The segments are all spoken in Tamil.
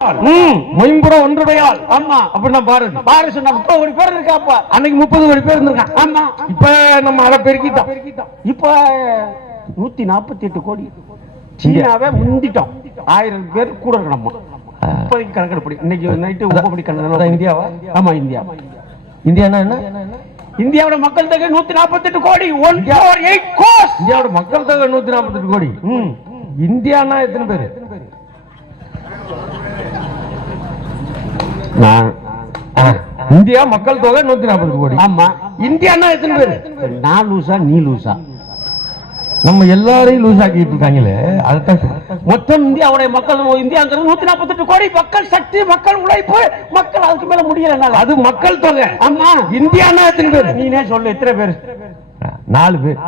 மொயம்புறம் ஒன்றுடையாள். ஆமா அப்படின்னா பாரதி பாரதி சொன்னா 30 கோடி பேர் இருக்காப்பா. அன்னைக்கு 30 கோடி பேர் இருந்திருக்கான். ஆமா இப்ப நம்ம அதை பெருக்கிட்டோம். இப்ப 148 கோடி. சீனாவை முந்திட்டோம். 1000 பேர் கூட இருக்கணும். இப்போதைக்கு கணக்கெடுப்படி இன்னைக்கு நைட்டு 9 மணி கணக்கு. இந்தியாவா? ஆமா இந்தியா. இந்தியானா என்ன? இந்தியாவோட மக்கள் தொகை 148 கோடி. 148 கோடி. இந்தியாவோட மக்கள் தொகை 148 கோடி. இந்தியானா எத்தனை பேரு? இந்தியா மக்கள் தொகை 140 கோடி. ஆமா இந்தியானா எத்தனை பேரு? நான் லூசா நீ லூசா? நம்ம எல்லாரையும் லூஸ் ஆக்கிட்டு இருக்காங்களே. அதுதான் மொத்தம் இந்தியாவுடைய மக்கள். இந்தியாங்கிறது 148 கோடி. மக்கள் சக்தி, மக்கள் உழைப்பு, மக்கள் அதுக்கு மேல முடியல. அது மக்கள் தொகை. ஆமா இந்தியானா எத்தனை பேர்? நீனே சொல்லு எத்தனை பேர்? 4 பேர்.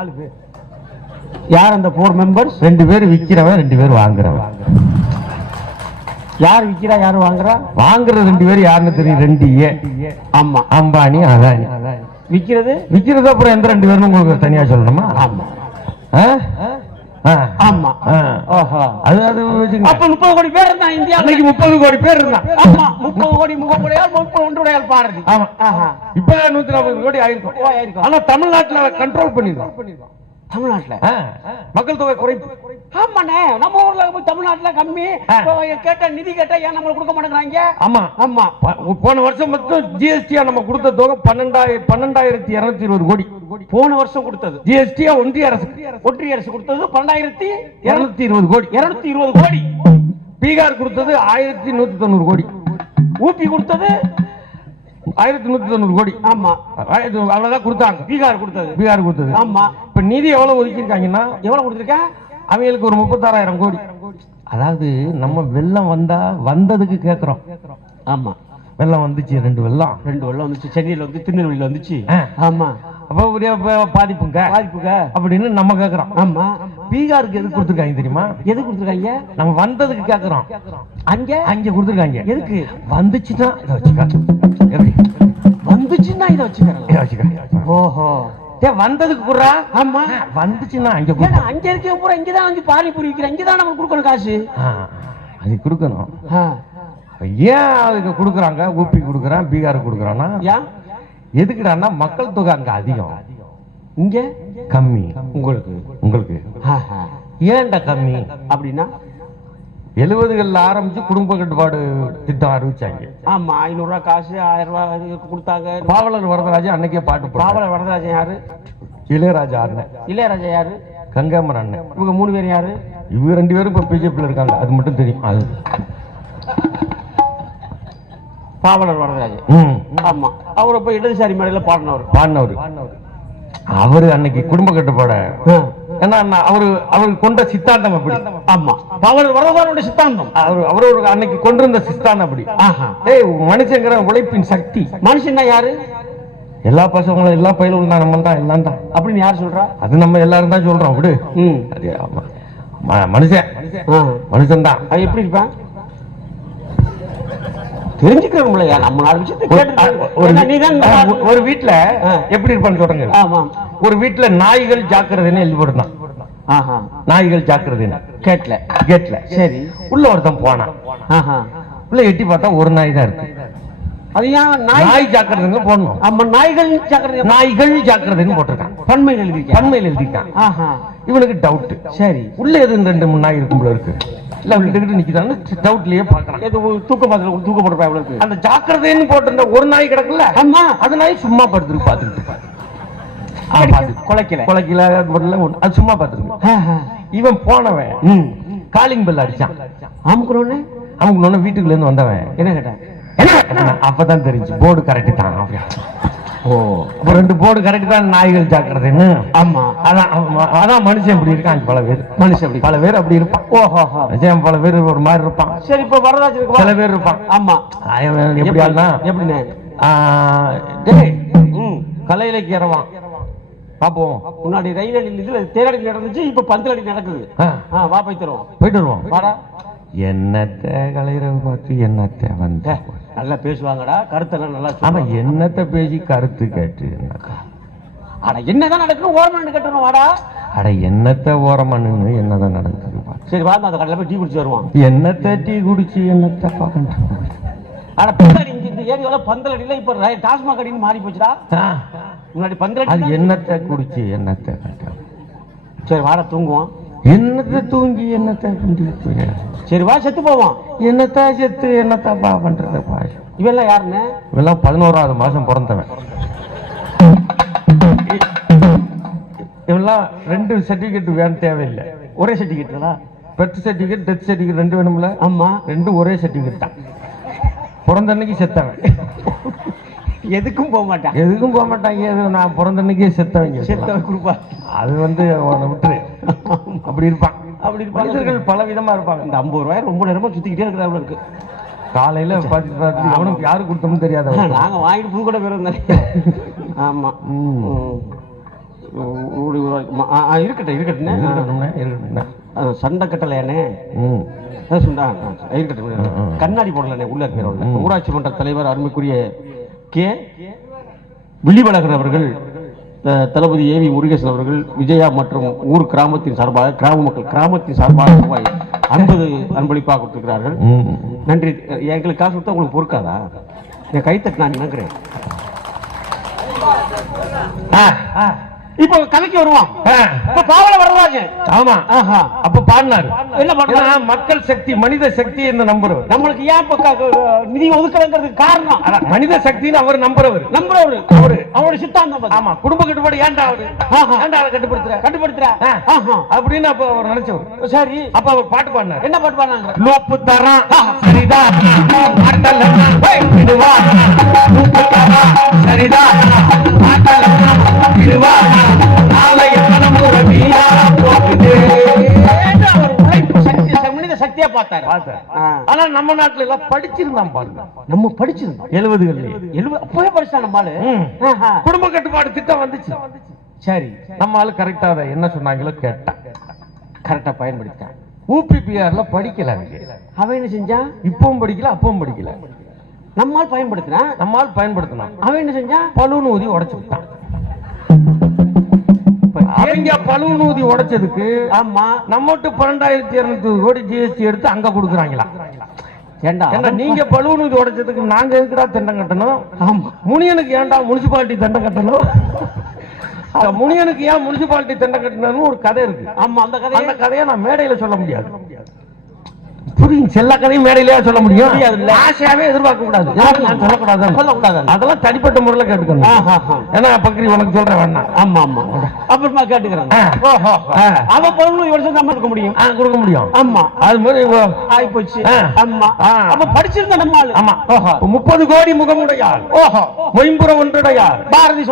யார் அந்த 4 மெம்பர்ஸ்? 2 பேர் விக்கிறவன், 2 பேர் வாங்குறவன். யார் விக்கிறா யாரு வாங்குறா? வாங்குற 2 பேர் யாருன்னு தெரியும்? 2 ஏ. ஆமா அம்பானி அதானி. விக்கிறது அப்புறம் எந்த 2 பேரும் உங்களுக்கு தனியா சொல்லணுமா? ஆமா ஆமா. அது 30 கோடி பேர் இருந்தான் இந்தியா. அன்னைக்கு 30 கோடி பேர் இருந்தான். ஆமா 30 கோடி முகமுடையால் 30 ஒன்றுடையால் பாரதி. ஆமா இப்ப 140 கோடி ஆயிருக்கும். ஆனா தமிழ்நாட்டுல கண்ட்ரோல் பண்ணிருக்கோம். தமிழ்நாட்டுல மக்கள் தொகை குறைப்பு. ஆமாண்ணே நம்ம ஊர்ல தமிழ்நாட்டுல கம்மி. கேட்ட நிதி கேட்டா ஏன் நம்மளுக்கு கொடுக்க மாட்டேங்கிறாங்க? ஆமா ஆமா போன வருஷம் மட்டும் ஜிஎஸ்டியா நம்ம கொடுத்த தொகை 12,220 கோடி. போன வருஷம் கொடுத்தது ஜிஎஸ்டியா ஒன்றிய அரசு கொடுத்தது 12,220 கோடி. 220 கோடி. பீகார் கொடுத்தது 1,190 கோடி. ஊபி கொடுத்தது 1,190 கோடி. ஆமா அவ்வளவுதான் கொடுத்தாங்க. பீகார் கொடுத்தது. ஆமா இப்ப நிதி எவ்வளவு ஒதுக்கிருக்காங்கன்னா எவ்வளவு கொடுத்திருக்கேன்? அவங்களுக்கு ஒரு 36,000 கோடி. அதாவது நம்ம வெள்ளம் வந்ததுக்கு கேட்கிறோம். ஆமா வெள்ளம் வந்துச்சு. 2 வெள்ளம் வந்துச்சு. சென்னையில வந்து திருநெல்வேலியில வந்துச்சு. ஆமா அப்ப பாதிப்புங்க அப்படின்னு நம்ம கேட்கிறோம். ஆமா பீகாருக்கு எதுக்கு கொடுத்துருக்காங்க தெரியுமா? எதுக்கு கொடுத்துருக்காங்க? நம்ம வந்ததுக்கு கேட்கிறோம். அங்க கொடுத்துருக்காங்க. எதுக்கு? வந்துச்சுன்னா இதை வச்சுக்காங்க. எப்படி வந்துச்சுன்னா இதை வச்சுக்கிறேன். ஓஹோ வந்ததுக்கு கூட. ஆமா வந்துச்சுன்னா அங்க இருக்க பூரா இங்கதான் வந்து பானிபூரி விற்கிறேன். இங்கதான் நம்ம கொடுக்கணும் காசு. அது கொடுக்கணும். ஏன் அதுக்கு கொடுக்குறாங்க? ஊபி கொடுக்குறான், பீகாருக்கு கொடுக்குறான்னா எதுக்குடான்னா மக்கள் தொகை அங்க அதிகம், இங்க கம்மி. உங்களுக்கு ஏன்டா கம்மி அப்படின்னா 70களில் ஆரம்பிச்சு குடும்ப கட்டுப்பாடு திட்டம் அறிவிச்சாங்க. ஆமா 500 ரூபாய் காசு 1000 ரூபாய் கொடுத்தாங்க. பாவலர் வரதராஜன் அன்னைக்கே பாட்டு. பாவலர் வரதராஜன் யாரு? இளையராஜா அண்ணன். இளையராஜா யாரு? கங்காமர் அண்ணன். இவங்க 3 பேர் யாரு? இவங்க 2 பேரும் இப்ப பிஜேபியில் இருக்காங்க. அது மட்டும் தெரியும். அது பாவலர் வரதராஜன். ஆமா அவர் இப்ப இடதுசாரி மேடையில பாடினவர். அவரு அன்னைக்கு குடும்ப கட்டுப்பாட அவரு கொண்ட சித்தாந்தம் அப்படி. ஆமா பாவலர் வரதராஜனுடைய சித்தாந்தம் அவரோட அன்னைக்கு கொண்டிருந்த சித்தாந்தம் அப்படி. மனுஷங்கிற உழைப்பின் சக்தி. மனுஷன்னா யாரு? எல்லா பசங்களும் எல்லா பயிலும் தான், நம்ம தான் எல்லாம் தான் அப்படின்னு யார் சொல்றா? அது நம்ம எல்லாரும் தான் சொல்றோம். அப்படி மனுஷன் தான். அது எப்படி இருப்பான் தெரிஞ்சுக்கிறோம்லையா? நம்ம ஒரு வீட்டுல எப்படி இருப்பான்னு சொல்றேங்க. ஒரு வீட்டுல நாய்கள் ஜாக்கிரதைன்னு எழுதி போட்டுதான். நாய்கள் ஜாக்கிரதைன்னு கேட்ல சரி உள்ள ஒருத்தன் போனான். உள்ள எட்டி பார்த்தா ஒரு நாய் தான் இருக்கு. அது ஏன் நாய் ஜாக்கிரதைன்னு போடணும்? ஆமா நாய்கள் ஜாக்கிரதைன்னு போட்டிருக்கான். பன்மையில் எழுதிருக்கான். இவனுக்கு டவுட். சரி உள்ள எது 2-3 நாய் இருக்கும் போல இருக்கு. இல்ல விட்டுக்கிட்டு நிக்கிறான்னு டவுட்லயே பாக்கலாம். தூக்கப்பட்டிருப்பா. அந்த ஜாக்கிரதைன்னு போட்டிருந்த ஒரு நாய் கிடக்குல்ல. ஆமா அது நாய் சும்மா படுத்துருக்கு. பாத்துக்கிட்டு கொலைக்கல அது சும்மா பாத்துருக்கு. இவன் போனவன் காலிங் பெல் அடிச்சான். அமுக்கணும்னு வீட்டுக்குள்ள இருந்து வந்தவன் என்ன கேட்டான்? அப்பதான் தெரிஞ்சு போர்டு கரெக்ட் தான். ஓ 2 போர்டு கரெக்ட் தான். நாய்கள் ஜாக்கிரதைன்னு. ஆமா அதான் மனுஷன் இப்படி இருக்கான். பல பேர் அப்படி இருப்பான். ஓஹோ பல பேர் ஒரு மாதிரி இருப்பான். சரி இப்ப வரதாச்சு சில பேர் இருப்பான். ஆமா எப்படி எப்படின்னு கலை இலக்கியறவான் பாப்போம். முன்னாடி ரயில் இதுல தேரடி நடந்துச்சு. இப்ப பந்தலடி நடக்குது. வா போயிட்டு வருவோம். வாடா என்னத்த கலையரவு பார்த்து என்னத்த வந்த நல்லா பேசுவாங்கடா. கருத்தெல்லாம் நல்லா. ஆமா என்னத்த பேசி கருத்து கேட்டு அட என்னதான் நடக்கணும் ஓரமண்ணு கட்டணும். வாடா அட என்னத்த ஓரமண்ணு என்னதான் நடக்குது. சரி வா அந்த கடையில் போய் டீ குடிச்சு வருவான். என்னத்த டீ குடிச்சு என்னத்த பார்க்கணும். ஆனா பந்தல் இங்க இந்த ஏரியாவில் பந்தல் அடியில் இப்போ டாஸ்மாக் அடின்னு மாறி போச்சுடா. முன்னாடி பந்தல் அது என்னத்த குடிச்சு என்னத்த கட்ட. சரி வாட தூங்குவோம். என்னத்த தூங்கி என்னத்த குண்டி. சரி வா செத்து போவோம். என்னத்த செத்து என்னத்தப்பா பண்றது பாஷ். இவெல்லாம் யாருன்னு? இவெல்லாம் 11வது மாசம் பிறந்தவன். இவெல்லாம் 2 சர்டிபிகேட் வேணும் தேவையில்லை. ஒரே சர்டிபிகேட் தான். பெர்த் சர்டிபிகேட் டெத் சர்டிபிகேட் 2 வேணும்ல. ஆமா 2 ஒரே சர்டிபிகேட் தான். பிறந்த அன்னைக்கு செத்தவன். எதுக்கும் போக மாட்டான். எதுக்கும் போக மாட்டாங்க. நான் பிறந்த அன்னைக்கே செத்தவங்க. செத்தவன் கொடுப்பா. அது வந்து விட்டுரு. அப்படி இருப்பான். அப்படி மனிதர்கள் பல விதமா இருப்பாங்க. இந்த 50 ரூபாய் ரொம்ப நேரமா சுத்திக்கிட்டே இருக்கிற இருக்கு. காலையில அவனுக்கு யாரு கொடுத்தோம்னு தெரியாத. நாங்க வாங்கிட்டு பூ கூட பேர். ஆமா இருக்கட்டும் இருக்கட்டும். சண்டை கட்டலையானே இருக்கட்டும். கண்ணாடி போடலண்ணே உள்ள இருக்கிற ஊராட்சி மன்ற தலைவர் அருமைக்குரிய கே விழிவழகன் அவர்கள், தளபதி ஏவி முருகேசன் அவர்கள், விஜயா மற்றும் ஊர் கிராமத்தின் சார்பாக கிராம மக்கள் கிராமத்தின் சார்பாக ரூபாய் 50 அன்பளிப்பாக கொடுத்துருக்கிறார்கள். நன்றி. எங்களுக்கு காசு கொடுத்தா உங்களுக்கு பொறுக்காதா? என் கைத்தட்டு நான் நினைக்கிறேன். இப்ப கதைக்கு வருவோம். பாவல வரலாங்க. ஆமா அப்ப பாடினாரு. என்ன பண்ணா மக்கள் சக்தி மனித சக்தி என்று நம்புறவர். நம்மளுக்கு ஏன் நிதி ஒதுக்கலங்கிறதுக்கு காரணம் மனித சக்தின்னு அவர் நம்புறவர். அவரு அவரோட சித்தாந்தம். ஆமா குடும்ப கட்டுப்பாடு ஏன்டா அவரு ஏன்டா கட்டுப்படுத்துற அப்படின்னு அப்ப அவர் நினைச்சவர். சரி அப்ப அவர் பாட்டு பாடினார். என்ன பாட்டு பாடினாங்க? லோப்பு தரம் சரிதா சரிதா சக்தியா பார்த்தாரு. ஆனா நம்ம நாட்டுல எல்லாம் படிச்சிருந்தான் பாருங்க. நம்ம படிச்சிருந்தோம் 70 அப்பவே படிச்சா நம்மால குடும்ப கட்டுப்பாடு திட்டம் வந்துச்சு. சரி நம்ம ஆளு கரெக்டா என்ன சொன்னாங்களோ கேட்டா கரெக்டா பயன்படுத்திட்டான். ஊபிபிஆர்ல படிக்கல. அவன் என்ன செஞ்சா? இப்பவும் படிக்கல அப்பவும் படிக்கல. நம்மால் பயன்படுத்தினான். அவன் என்ன செஞ்சா? பலூன் ஊதி உடைச்சு விட்டான். அவங்க பலூன் ஊதி உடைச்சதுக்கு ஆமா நம்மட்டு 12,200 கோடி ஜிஎஸ்டி எடுத்து அங்க கொடுக்குறாங்களா? ஏண்டா நீங்க பலூன் ஊதி உடைச்சதுக்கு நாங்க எதுக்குடா தண்டம் கட்டணும்? ஆமா முனியனுக்கு ஏன்டா முனிசிபாலிட்டி தண்டம் கட்டணும்? முனியனுக்கு ஏன் முனிசிபாலிட்டி தண்டம் கட்டணும்னு ஒரு கதை இருக்கு. ஆமா அந்த கதையை நான் மேடையில சொல்ல முடியாது. புரியுங்க. எல்லா கதையும் மேடையிலேயே சொல்ல முடியும். ஆசையாவே எதிர்பார்க்க கூடாது. சொல்லக்கூடாது. அதெல்லாம் தனிப்பட்ட முறையில் கேட்டுக்கணும். ஏன்னா பக்ரி உனக்கு சொல்றேன் வேணாம். ஆமா ஆமா அப்புறமா கேட்டுக்கிறேன். அவன் பொருள் நம்ம இருக்க முடியும் கொடுக்க முடியும். ஆமா அது மாதிரி ஆகி போச்சு. ஆமா அப்ப படிச்சிருந்த நம்ம ஆளு. ஆமா 30 கோடி முகமுடையாள். ஓஹோ மொயம்புற ஒன்றுடையாள். பாரதி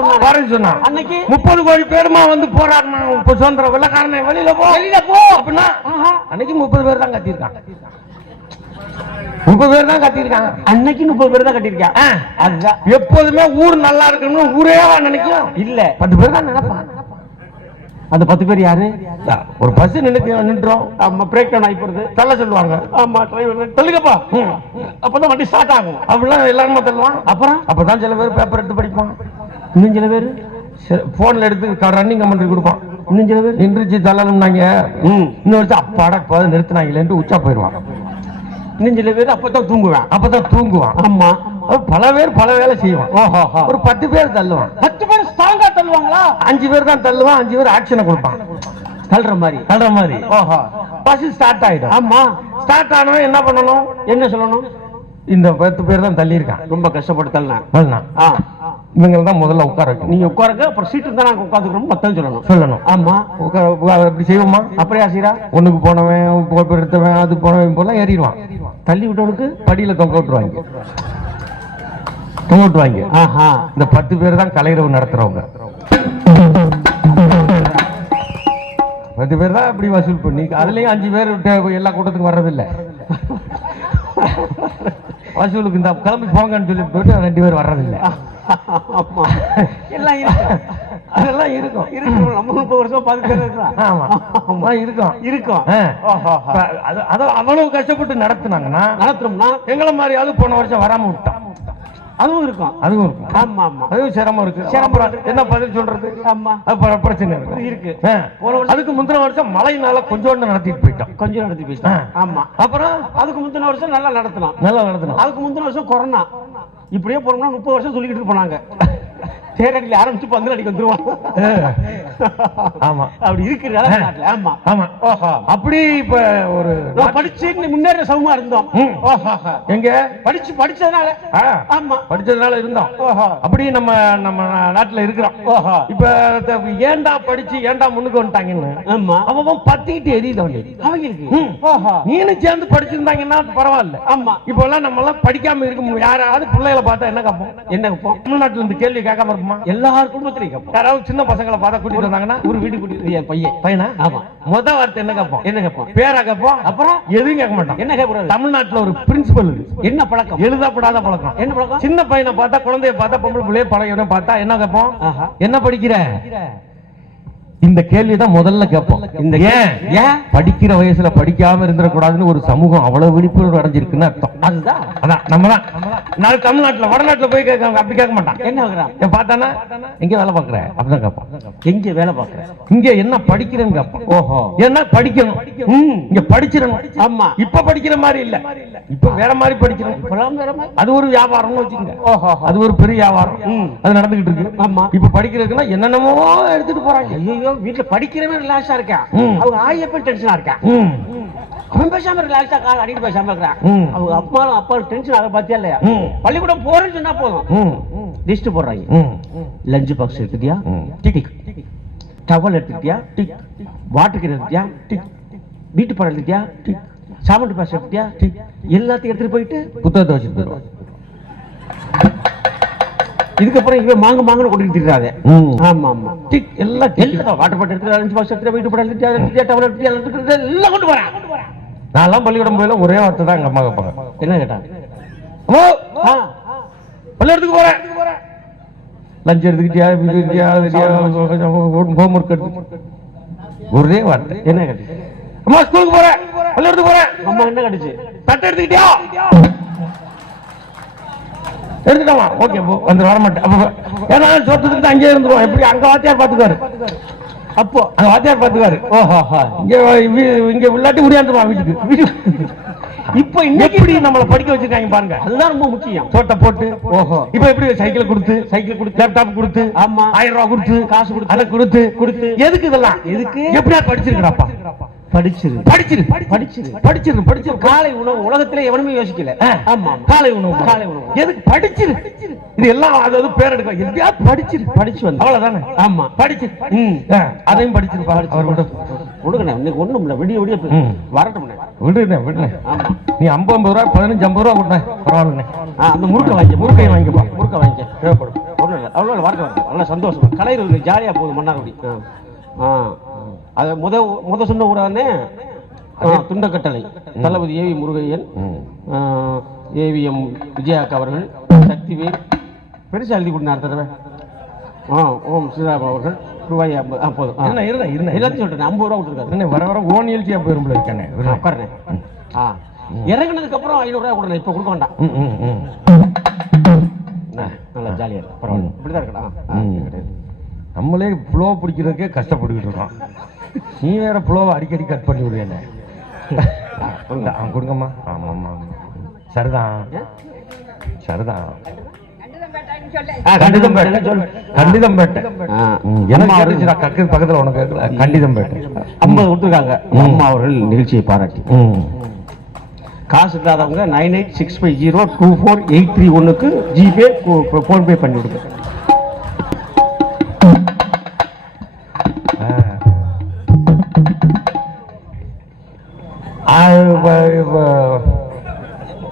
சொன்னா அன்னைக்கு 30 கோடி பேருமா வந்து போராடணும். சுதந்திர வெள்ளக்காரனை வெளியில போ அப்படின்னா அன்னைக்கு 30 பேர் தான் கத்திருக்காங்க. 30 பேர் தான் கட்டிருக்காங்க. அன்னைக்கு 30 பேர் தான் கட்டிருக்காங்க. அதுதான் எப்போதுமே ஊர் நல்லா இருக்கணும்னு ஊரே நினைக்கும். இல்ல 10 பேர் தான் நினைப்பாங்க. அந்த 10 பேர் யாரு? ஒரு பஸ் நின்றுறோம். ஆமா பிரேக் டவுன் ஆகி போறது தள்ள சொல்லுவாங்க. ஆமா டிரைவர் தள்ளுங்கப்பா. அப்பதான் வண்டி ஸ்டார்ட் ஆகும். அப்படிலாம் எல்லாருமே தள்ளுவான். அப்புறம் அப்பதான் சில பேர் பேப்பர் எடுத்து படிப்பான். இன்னும் சில பேர் போன்ல எடுத்து ரன்னிங் கமெண்ட்ரி கொடுப்பான். இன்னும் சில பேர் நின்றுச்சு தள்ளணும்னாங்க. இன்னொரு அப்பாடா நிறுத்தினாங்களேன்ட்டு உச்சா போயிடுவான். இன்னும் சில பேர் அப்பதான் தூங்குவான். ஆமா பல பேர் பல வேலை செய்வான். ஒரு 10 பேர் தள்ளுவான். 10 பேர் ஸ்ட்ராங்கா தள்ளுவாங்களா? 5 பேர் தான் தள்ளுவான். 5 பேர் ஆக்ஷனை கொடுப்பான். தள்ளுற மாதிரி பஸ் ஸ்டார்ட் ஆயிடும். ஆமா ஸ்டார்ட் ஆனவன் என்ன பண்ணணும்? என்ன சொல்லணும்? இந்த 10 பேர் தான் தள்ளி இருக்கான். ரொம்ப கஷ்டப்பட்டு தள்ளலாம். இவங்க தான் முதல்ல உட்கார வைக்கணும். நீங்க உட்காருங்க. அப்புறம் சீட்டு தான் நாங்க உட்காந்துக்கிறோம். மொத்தம் சொல்லணும். ஆமா இப்படி செய்வோமா? அப்படியே ஆசிரா ஒண்ணுக்கு போனவன் எடுத்தவன் அது போனவன் போல ஏறிடுவான். தள்ளி விட்டவனுக்கு படியில தொங்க விட்டுருவாங்க. இந்த 10 பேர் தான் கலைரவு நடத்துறவங்க. 10 பேர் தான் அப்படி வசூல் பண்ணி அதுலயும் 5 பேர் எல்லா கூட்டத்துக்கும் வர்றதில்லை. வசூலுக்கு இந்த கிளம்பி போங்கன்னு சொல்லி போயிட்டு 2 பேர் வர்றதில்லை. அதெல்லாம் இருக்கும். நம்ம 30 வருஷம் 10 பேர் இருக்கும். அவ்வளவு கஷ்டப்பட்டு நடத்துனாங்கன்னா எங்களை மாதிரி ஆளு போன வருஷம் வராம விட்டான். அதுவும் இருக்கும். அதுவும் இருக்கும். ஆமா ஆமா, அதுவும் சிரமம் இருக்கு. சிரமம் என்ன பதில் சொல்றது? ஆமா, பிரச்சனை இருக்கு. அதுக்கு முந்தின வருஷம் மழையினால கொஞ்சோண்டு நடத்திட்டு போயிட்டோம். கொஞ்சம் நடத்தி போயிட்டோம். ஆமா. அப்புறம் அதுக்கு முந்தின வருஷம் நல்லா நடத்தலாம். அதுக்கு முந்தின வருஷம் கொரோனா. இப்படியே போனோம்னா 30 வருஷம் சொல்லிக்கிட்டு போனாங்க. தேரடியில் ஆரம்பிச்சு 15 அடிக்கு வந்துருவாங்க. ஆமா, அப்படி இருக்கு. ஆமா ஆமா. அப்படி இப்ப ஒரு படிச்சு முன்னேற சமமா இருந்தோம். எங்க படிச்சதுனால ஆமா, படிச்சதுனால இருந்தோம். அப்படி நம்ம நம்ம நாட்டுல இருக்கிறோம். இப்ப ஏண்டா படிச்சு ஏண்டா முன்னுக்கு வந்துட்டாங்கன்னு அவன் பத்திட்டு எரியுது அவங்களுக்கு. நீனும் சேர்ந்து படிச்சிருந்தாங்கன்னா பரவாயில்ல. ஆமா, இப்ப எல்லாம் நம்ம எல்லாம் படிக்காம இருக்கும். யாராவது பிள்ளைகளை பார்த்தா என்ன கேட்போம்? என்ன கேட்போம்? தமிழ்நாட்டுல இருந்து கேள்வி கேட்காம இருப்போமா? எல்லாரும் குடும்பத்திலையும் கேட்போம். யாராவது சின்ன பசங்களை பார்த்தா கூட்டிட்டு வந்தாங்கன்னா ஒரு வீட்டுக்கு கூட்டிட்டு என் பையனா? ஆமா. முத வார்த்தை என்ன கேட்போம்? என்ன கேட்போம்? பேரா கேட்போம். அப்புறம் எதுவும் கேட்க மாட்டோம். என்ன கேட்கக்கூடாது? தமிழ்நாட்டுல ஒரு பிரின்சிபல் என்ன பழக்கம்? எழுதப்படாத பழக்கம். என்ன பழக்கம்? சின்ன பையனை பார்த்தா, குழந்தைய பார்த்தா, பொம்பளை பிள்ளைய பழைய பார்த்தா என்ன கேட்போம்? என்ன படிக்கிற? இந்த கேள்விதான் முதல்ல கேட்போம். இந்த ஏன் படிக்கிற வயசுல படிக்காம இருந்துடக்கூடாதுன்னு ஒரு சமூகம் அவ்வளவு விழிப்புணர்வு அடைஞ்சிருக்குன்னு அர்த்தம். அதுதான் அதான் நம்ம தான் நாளைக்கு தமிழ்நாட்டுல வடநாட்டுல போய் கேட்க அப்படி கேட்க மாட்டான். என்ன பார்த்தானா எங்க வேலை பாக்குற அப்படிதான் கேட்பான். எங்க வேலை பாக்குற, இங்க என்ன படிக்கிறேன்னு கேட்பான். ஓஹோ, என்ன படிக்கணும், இங்க படிச்சிடணும். ஆமா, இப்ப படிக்கிற மாதிரி இல்ல, இப்ப வேற மாதிரி படிக்கணும். அது ஒரு வியாபாரம்னு வச்சுக்கோங்க. ஓஹோ, அது ஒரு பெரிய வியாபாரம். அது நடந்துகிட்டு இருக்கு. ஆமா, இப்ப படிக்கிறதுக்குன்னா என்னென்னமோ எடுத்துட்டு போறாங்க. ஐயோ, வீட்டுல படிக்கிறவன் ரிலாக்ஸா இருக்கான், அவங்க ஆயப்பன் டென்ஷனா இருக்கான். அவன் பேசாம ரிலாக்ஸா கால் அடிட்டு பேசாம இருக்கான். அவங்க அப்பா டென்ஷன் ஆக பாத்தியா இல்லையா? பள்ளிக்கூடம் போறேன்னு சொன்னா போதும் லிஸ்ட் போடுறாங்க. லஞ்ச் பாக்ஸ் எடுத்துட்டியா? டிக். டவல் எடுத்துட்டியா? டிக். வாட்டர் கேன் எடுத்துட்டியா? டிக். வீட்டு படம் எடுத்துட்டியா? டிக். சாமண்ட் பாக்ஸ் எடுத்துட்டியா? டிக். எல்லாத்தையும் எடுத்துட்டு போயிட்டு புத்தகத்தை வச்சுட்டு போயிடுவான். இதுக்கப்புறம் இவன் மாங்கன்னு கொண்டு திட்டாத. ஆமா ஆமா, டிக். எல்லாம் வாட்டர் பாட்டில் எடுத்து, லஞ்ச் பாக்ஸ் எடுத்து, வீட்டு படம் எடுத்து, டவல் எடுத்து எல்லாம் கொண்டு போறான். நான் எல்லாம் பள்ளிக்கூடம் போயில ஒரே வார்த்தை தான் எங்க அம்மா கேட்பாங்க. என்ன கேட்டாங்க? பள்ளிக்கூடத்துக்கு போறேன். லஞ்ச் எடுத்துக்கிட்டியா? ஹோம் ஒர்க் எடுத்து ஒரே வார்த்தை. என்ன கேட்டு? அம்மா ஸ்கூலுக்கு போறேன், பள்ளிக்கூடத்துக்கு போறேன். அம்மா என்ன கட்டுச்சு? தட்டை எடுத்துக்கிட்டியா? எடுத்துட்டாமா? ஓகே, வந்து வர மாட்டேன். ஏன்னா சொத்துக்கிட்டு அங்கேயே இருந்துருவோம். எப்படி அங்க வாத்தியார் பாத்துக்குவாரு. அப்போ அந்த வாத்தியார் பாத்துக்குவாரு. ஓஹோ, இங்க விளையாட்டி முடியாந்துருவான் வீட்டுக்கு. இப்ப எப்படி நம்மள படிக்க வச்சிருக்காங்க பாருங்க, அதுதான் ரொம்ப முக்கியம். தோட்ட போட்டு, ஓஹோ, இப்ப எப்படி சைக்கிள் கொடுத்து, லேப்டாப் கொடுத்து, ஆமா, 1000 ரூபாய் கொடுத்து, காசு கொடுத்து, அதை கொடுத்து எதுக்கு இதெல்லாம்? எதுக்கு? எப்படியா படிச்சிருக்கடாப்பா? படிச்சிரு. காலை உணவு உலகத்திலே எவனுமே யோசிக்கல. ஆமா, காலை உணவு எதுக்கு? படிச்சிரு. இது எல்லாம் அதாவது பேர் எடுக்க எப்படியா படிச்சு வந்து அவ்வளவுதானே. ஆமா, படிச்சு அதையும் படிச்சிருப்பா. விடுங்க, இன்னைக்கு ஒண்ணும் இல்ல, விடிய வரட்டும். விடுங்க. ஆமா, நீ 50 ரூபாய் 15-50 ரூபாய் கொடுத்தேன் பரவாயில்ல. அந்த முறுக்கை வாங்கிக்க தேவைப்படும். ஒண்ணும் இல்லை, அவ்வளோ வரட்டும். நல்லா சந்தோஷம். கலைஞர்கள் ஜாலியா போகுது மன்னார்குடி. அது முத சொன்ன ஊடானே துண்டக்கட்டளை தளபதி ஏவி முருகையன், ஏவிஎம் விஜயாக்கா அவர்கள், சக்திவேல் பெருசா எழுதி கொடுத்தார் தடவை. ஓம் ஸ்ரீராம் அவர்கள் ரூபாய் 50. போதும். எல்லாத்தையும் சொல்றேன். 50 ரூபா கொடுத்துருக்காரு. வர ஓன் எழுச்சியா போயிரும்பல இருக்கானே. உட்கார்றேன். இறங்கினதுக்கு அப்புறம் 500 ரூபாய் கொடுறேன். இப்ப கொடுக்க வேண்டாம். நல்லா ஜாலியா இருக்கு. பரவாயில்ல, இப்படிதான் இருக்கடா. நம்மளே புளோ பிடிக்கிறதுக்கே கஷ்டப்பட்டுக்கிட்டு இருக்கோம். நீ வேற புளோவை அடிக்கடி கட் பண்ணி விடுவேன். கொடுங்கம்மா. ஆமாம்மா, சரிதான். கண்டிதம்பேட்டை எனக்கு பக்கத்துல உனக்கு கண்டிதம்பேட்டை 50 கொடுத்துருக்காங்க. அம்மா அவர்கள் நிகழ்ச்சியை பாராட்டி. காசு இல்லாதவங்க 9865024831 ஜிபே போன்பே பண்ணி விடுங்க.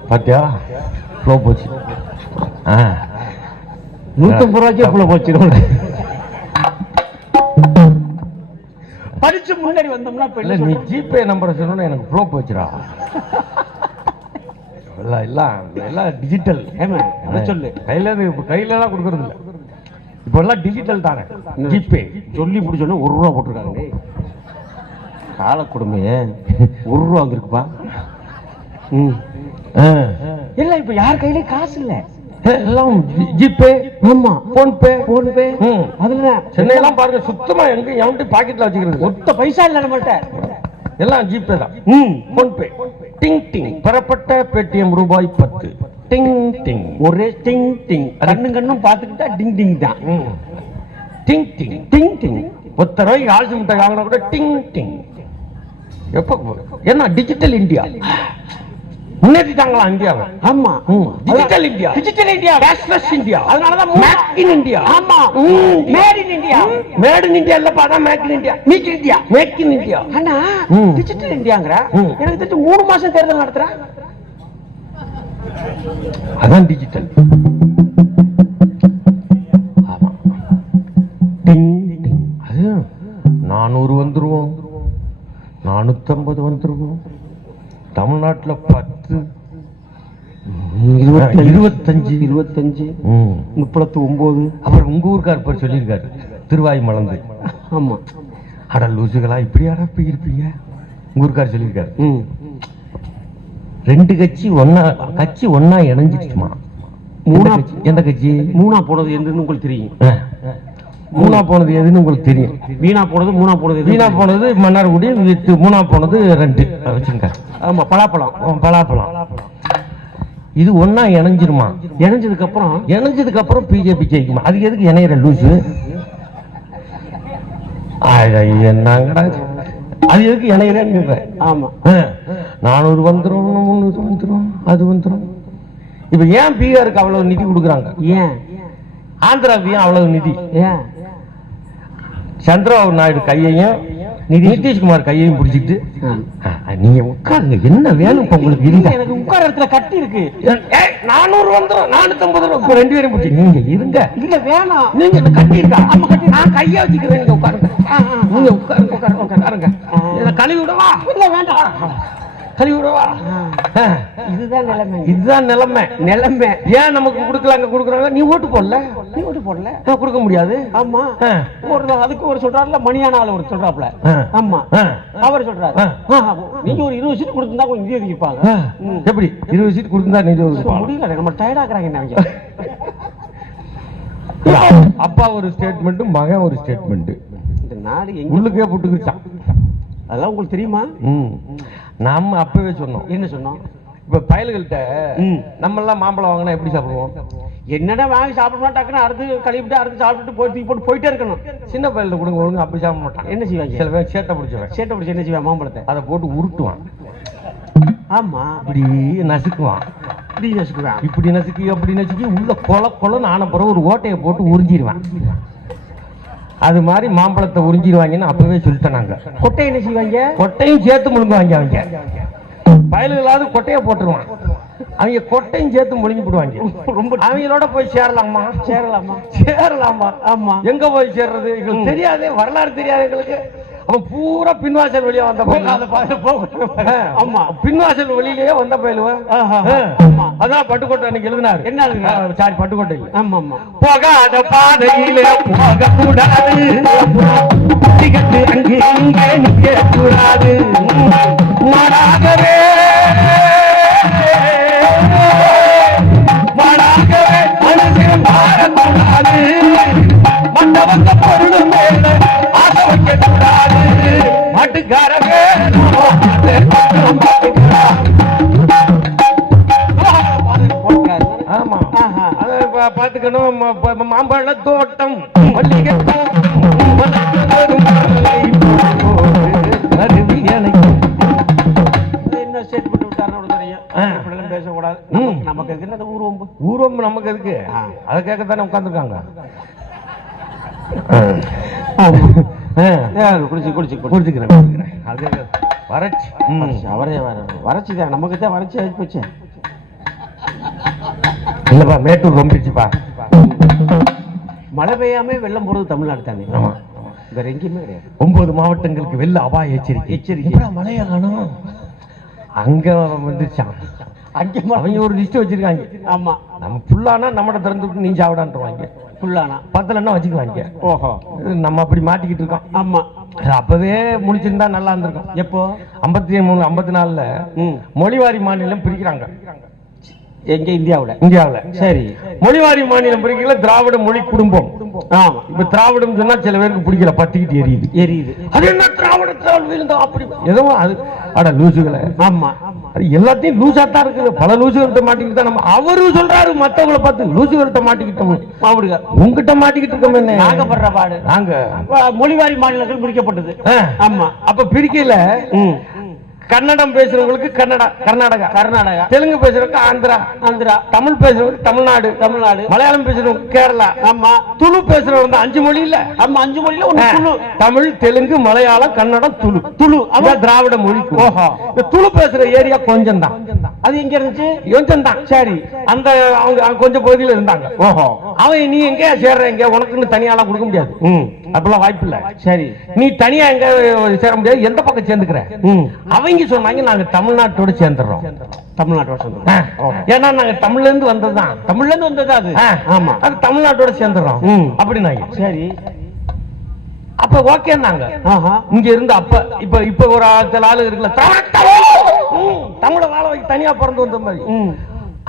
பாத்தியா ஃப்ளோ போச்சு. 150 ரூபாய்க்கே ஃப்ளோ போச்சு. படிச்சு முன்னாடி வந்தோம்னா நீ ஜிபே நம்பரை சொன்னா எனக்கு ஃப்ளோ போச்சுடா. எல்லாம் டிஜிட்டல். சொல்லு, கையில கொடுக்கறது இல்லை. இப்ப எல்லாம் டிஜிட்டல் தானே. ஜிபே சொல்லி முடிச்சோன்னா 1 ரூபா போட்டிருக்காங்க. கால கொடுமையே 1 ரூபா வந்துருக்குப்பா. இல்ல இப்ப யார் கையிலயும் காசு இல்ல. எல்லாம் ஜிபே, ஆமா போன்பே. அதுல சென்னையெல்லாம் பாருங்க சுத்தமா எங்க எவன்ட்டு பாக்கெட்ல வச்சுக்கிறது ஒத்த பைசா இல்ல நம்மள்ட்ட. எல்லாம் ஜிபே தான். போன்பே. டிங் டிங் பெறப்பட்ட பேடிஎம் ரூபாய் 10. டிங் டிங் ஒரே டிங் டிங், கண்ணும் பார்த்துக்கிட்டா டிங் டிங் தான். டிங் டிங் டிங் டிங். 10 ரூபாய்க்கு ஆல்சி முட்டை வாங்கினா கூட டிங் டிங். எப்ப என்ன டிஜிட்டல் இந்தியா முன்னேற்றிட்டாங்களா இந்தியாவை? ஆமா, digital India, digital India, cashless India. அதனாலதான் மேக் இன் இந்தியா. ஆமா, made in India. Made in India இல்லப்பா, அதான் make in India. Make in India, make in India. அண்ணா டிஜிட்டல் இந்தியாங்கற எனக்கு தெரிஞ்சு 3 மாசம் தேர்தல் நடத்துறா. அதான் டிஜிட்டல். ஆமா. டிங் டிங். அது 400 வந்துருவோம், 450 வந்துருவோம். தமிழ்நாட்டுல 10, 25, 39. அப்புறம் உங்க ஊருக்கார் பேர் சொல்லியிருக்காரு, திருவாய் மலர்ந்து. ஆமா, அட லூசுகளா இப்படி யாரா போய் இருப்பீங்க? உங்க ஊருக்கார் சொல்லியிருக்காரு. 2 கட்சி ஒன்னா இணைஞ்சிச்சுமா. எந்த கட்சி மூணா போனது எதுன்னு உங்களுக்கு தெரியும்? மூணா போனது எதுன்னு உங்களுக்கு தெரியும்? வீணா போனது, மூணா போனது. வீணா போனது மன்னார்குடி, மூணா போனது 2 வச்சுங்க. ஆமா, பலாப்பழம். இது ஒன்னா இணைஞ்சிருமா? இணைஞ்சதுக்கு அப்புறம் பிஜேபி ஜெயிக்குமா? அது எதுக்கு இணையிற லூசு? என்னங்கடா அது எதுக்கு இணையிறேன்னு? ஆமா, 400 வந்துரும், 300 வந்துரும், அது வந்துரும். இப்ப ஏன் பீகாருக்கு அவ்வளவு நிதி கொடுக்குறாங்க? ஏன் ஆந்திராவுக்கு ஏன் அவ்வளவு நிதி? ஏன் சந்திரபாபு நாயுடு கையையும் நிதிஷ்குமார் கையையும் பிடிச்சிட்டு நீங்க உட்காருங்க, என்ன வேணும் உங்களுக்கு? இருங்க, எனக்கு உட்கார இடத்துல கட்டி இருக்கு. 400 வந்துரும், 450 2 பேரும் பிடிச்சி நீங்க இருங்க. இல்ல வேணாம், நீங்க கட்டி இருக்கா? நான் கைய வச்சுக்கிறேன், நீங்க உட்காருங்க. நீங்க உட்காருங்க. கழுவி விடவா? இல்ல வேண்டாம், கழுவி விடவா? இதுதான் நிலைமை. ஏன் நமக்கு கொடுக்கலாங்க? கொடுக்குறாங்க. நீ ஓட்டு போடல கொடுக்க முடியாது. ஆமா, அதுக்கு ஒரு சொல்றாருல, மணியான ஆள் ஒரு சொல்றாப்ல. ஆமா, அவர் சொல்றாரு நீங்க ஒரு 20 சீட் கொடுத்தா கொஞ்சம் நிதி ஒதுக்கிப்பாங்க. எப்படி 20 சீட் கொடுத்தா நிதி ஒதுக்க முடியல? நம்ம டயர்ட் ஆக்குறாங்க. அப்பா ஒரு ஸ்டேட்மெண்ட், மகன் ஒரு ஸ்டேட்மெண்ட். இந்த நாடு உள்ளுக்கே புட்டுக்கிச்சான். அதெல்லாம் உங்களுக்கு தெரியுமா? நாம அப்பவே சொன்னோம். என்ன சொன்னோம்? இப்ப பயல்கள்கிட்ட நம்ம எல்லாம் மாம்பழம் வாங்கினா எப்படி சாப்பிடுவோம்? என்னடா வாங்கி சாப்பிட டக்குன்னு அடுத்து கழுவிட்டு அடுத்து சாப்பிட்டு போயிட்டே இருக்கணும். சின்ன பயல்கிட்ட கொடுங்க, ஒழுங்கு அப்படி சாப்பிட மாட்டான். என்ன செய்வாங்க? சில பேர் சேட்டை பிடிச்சி என்ன செய்வான்? மாம்பழத்தை அதை போட்டு உருட்டுவான். ஆமா, இப்படி நசுக்குவான். இப்படி நசுக்கி அப்படி நசுக்கி உள்ள கொலன்னு ஆன பிறகு ஒரு ஓட்டையை போட்டு உறிஞ்சிருவான். அது மாதிரி மாம்பழத்தை உறிஞ்சிருவாங்கன்னு அப்பவே சொல்லிட்டேன் நாங்க. கொட்டை என்ன செய்வாங்க? கொட்டையும் சேர்த்து முழுங்குவாங்க. அவங்க பயல்களாவது கொட்டையை போட்டுருவான், அவங்க கொட்டையும் சேர்த்து முழுங்கி போடுவாங்க. ரொம்ப அவங்களோட போய் சேரலாமா? ஆமா, எங்க போய் சேர்றது? எங்களுக்கு தெரியாது, வரலாறு தெரியாது எங்களுக்கு. அவன் பூரா பின்வாசல் வழியா வந்த பின்வாசல் வழியிலேயே வந்த பயிலுவன். அதான் பட்டுக்கோட்டை அன்னைக்கு எழுதினாரு. என்ன? சாரி, பட்டுக்கோட்டை. போகாத பாதையிலே போக கூடாது, அங்கே இங்கே நிற்க கூடாது, மாடாகவே மனுஷன் மாறக்கூடாது, மண்டவங்க பொருள் மேல ஆசை வைக்க கூடாது, மாட்டுக்காரவே ஆமா. அதை பார்த்துக்கணும். மாம்பழ தோட்டம், மல்லிகை பேசக்கூடாது. நமக்கு எதுக்கு ஊர்வம்பு? நமக்கு எதுக்கு? அதை கேட்கத்தானே உட்காந்துருக்காங்க. வறட்சிதான் நமக்கு தான் வறட்சி ஆகி போச்சு. இல்லப்பா, மேட்டூர் ரொம்பிடுச்சுப்பா. மழை பெய்யாம வெள்ளம் போறது தமிழ்நாடு தானே. வேற எங்கேயுமே கிடையாது. 9 மாவட்டங்களுக்கு வெள்ள அபாய எச்சரிக்கை. மழையா காணும். அங்க வந்துச்சான். அவங்க ஒரு லிஸ்ட் வச்சிருக்காங்க. ஆமா, நம்ம புல்லானா நம்மட திறந்து நீ சாப்பிடான்ட்டுவாங்க. புல்லானா பத்தலன்னா வச்சுக்குவாங்க. ஓஹோ, நம்ம அப்படி மாட்டிக்கிட்டு இருக்கோம். ஆமா, அப்பவே முடிச்சிருந்தா நல்லா இருந்திருக்கும். எப்போ? 53, 54 மொழிவாரி மாநிலம் பிரிக்கிறாங்க. எங்க இந்தியாவுல? இந்தியாவுல. சரி. மொழிவாரி மாநிலம் பிரிக்கல, திராவிட மொழி குடும்பம். ஆமா. இப்ப திராவிடம் சொன்னா சில பேருக்கு பிடிக்கல, பத்திக்கிட்டு எரியுது. அது என்ன திராவிட அப்படி ஏதோ அது அட லூசுகளை. ஆமா. அது எல்லாத்தையும் லூசாத்தான் இருக்குது. பல லூசுகள்கிட்ட மாட்டிக்கிட்டு நம்ம அவரு சொல்றாரு மத்தவங்களை பார்த்து லூசுகள்கிட்ட மாட்டிக்கிட்டோம். அப்படிங்க உங்ககிட்ட மாட்டிக்கிட்டு இருக்கோம். என்ன நாங்க படுற பாடு. நாங்க மொழிவாரி மாநிலங்கள் பிரிக்கப்பட்டது. ஆமா. அப்ப பிரிக்கல. கன்னடம் பேசுறவங்களுக்கு கர்நாடகா, தெலுங்கு பேசுறவங்களுக்கு ஆந்திரா, தமிழ் பேசுறவங்களுக்கு தமிழ்நாடு, மலையாளம் பேசுறவங்களுக்கு கேரளா. ஆமா. துளு பேசுறவங்க 5 மொழி இல்ல. ஆமா, 5 மொழியில ஒண்ணு துளு. தமிழ், தெலுங்கு, மலையாளம், கன்னடம், துளு. அதான் திராவிட மொழி. ஓஹோ. இந்த துளு பேசுற ஏரியா கொஞ்சம் தான். அது எங்க இருந்துச்சு? கொஞ்சம் தான். சரி. அந்த அவங்க கொஞ்சம் பகுதியில இருந்தாங்க. ஓஹோ. அவன் நீ எங்க சேர்றீங்க, உனக்குன்னு தனியாலாம் கொடுக்க முடியாது. அப்பெல்லாம் வாய்ப்பு இல்ல. சரி. நீ தனியா எங்க சேர முடியாது, எந்த பக்கம் சேர்ந்துக்கிற? அவங்க சொன்னாங்க நாங்க தமிழ்நாட்டோட சேர்ந்துறோம். ஏன்னா நாங்க தமிழ்ல இருந்து வந்ததுதான். அது. ஆமா. அது தமிழ்நாட்டோட சேர்ந்துறோம் அப்படின்னாங்க. சரி. அப்ப ஓகே நாங்க இங்க இருந்து அப்ப இப்ப ஒரு ஆளு இருக்குல்ல, தமிழ வாழ வைக்க தனியா பிறந்து வந்த மாதிரி.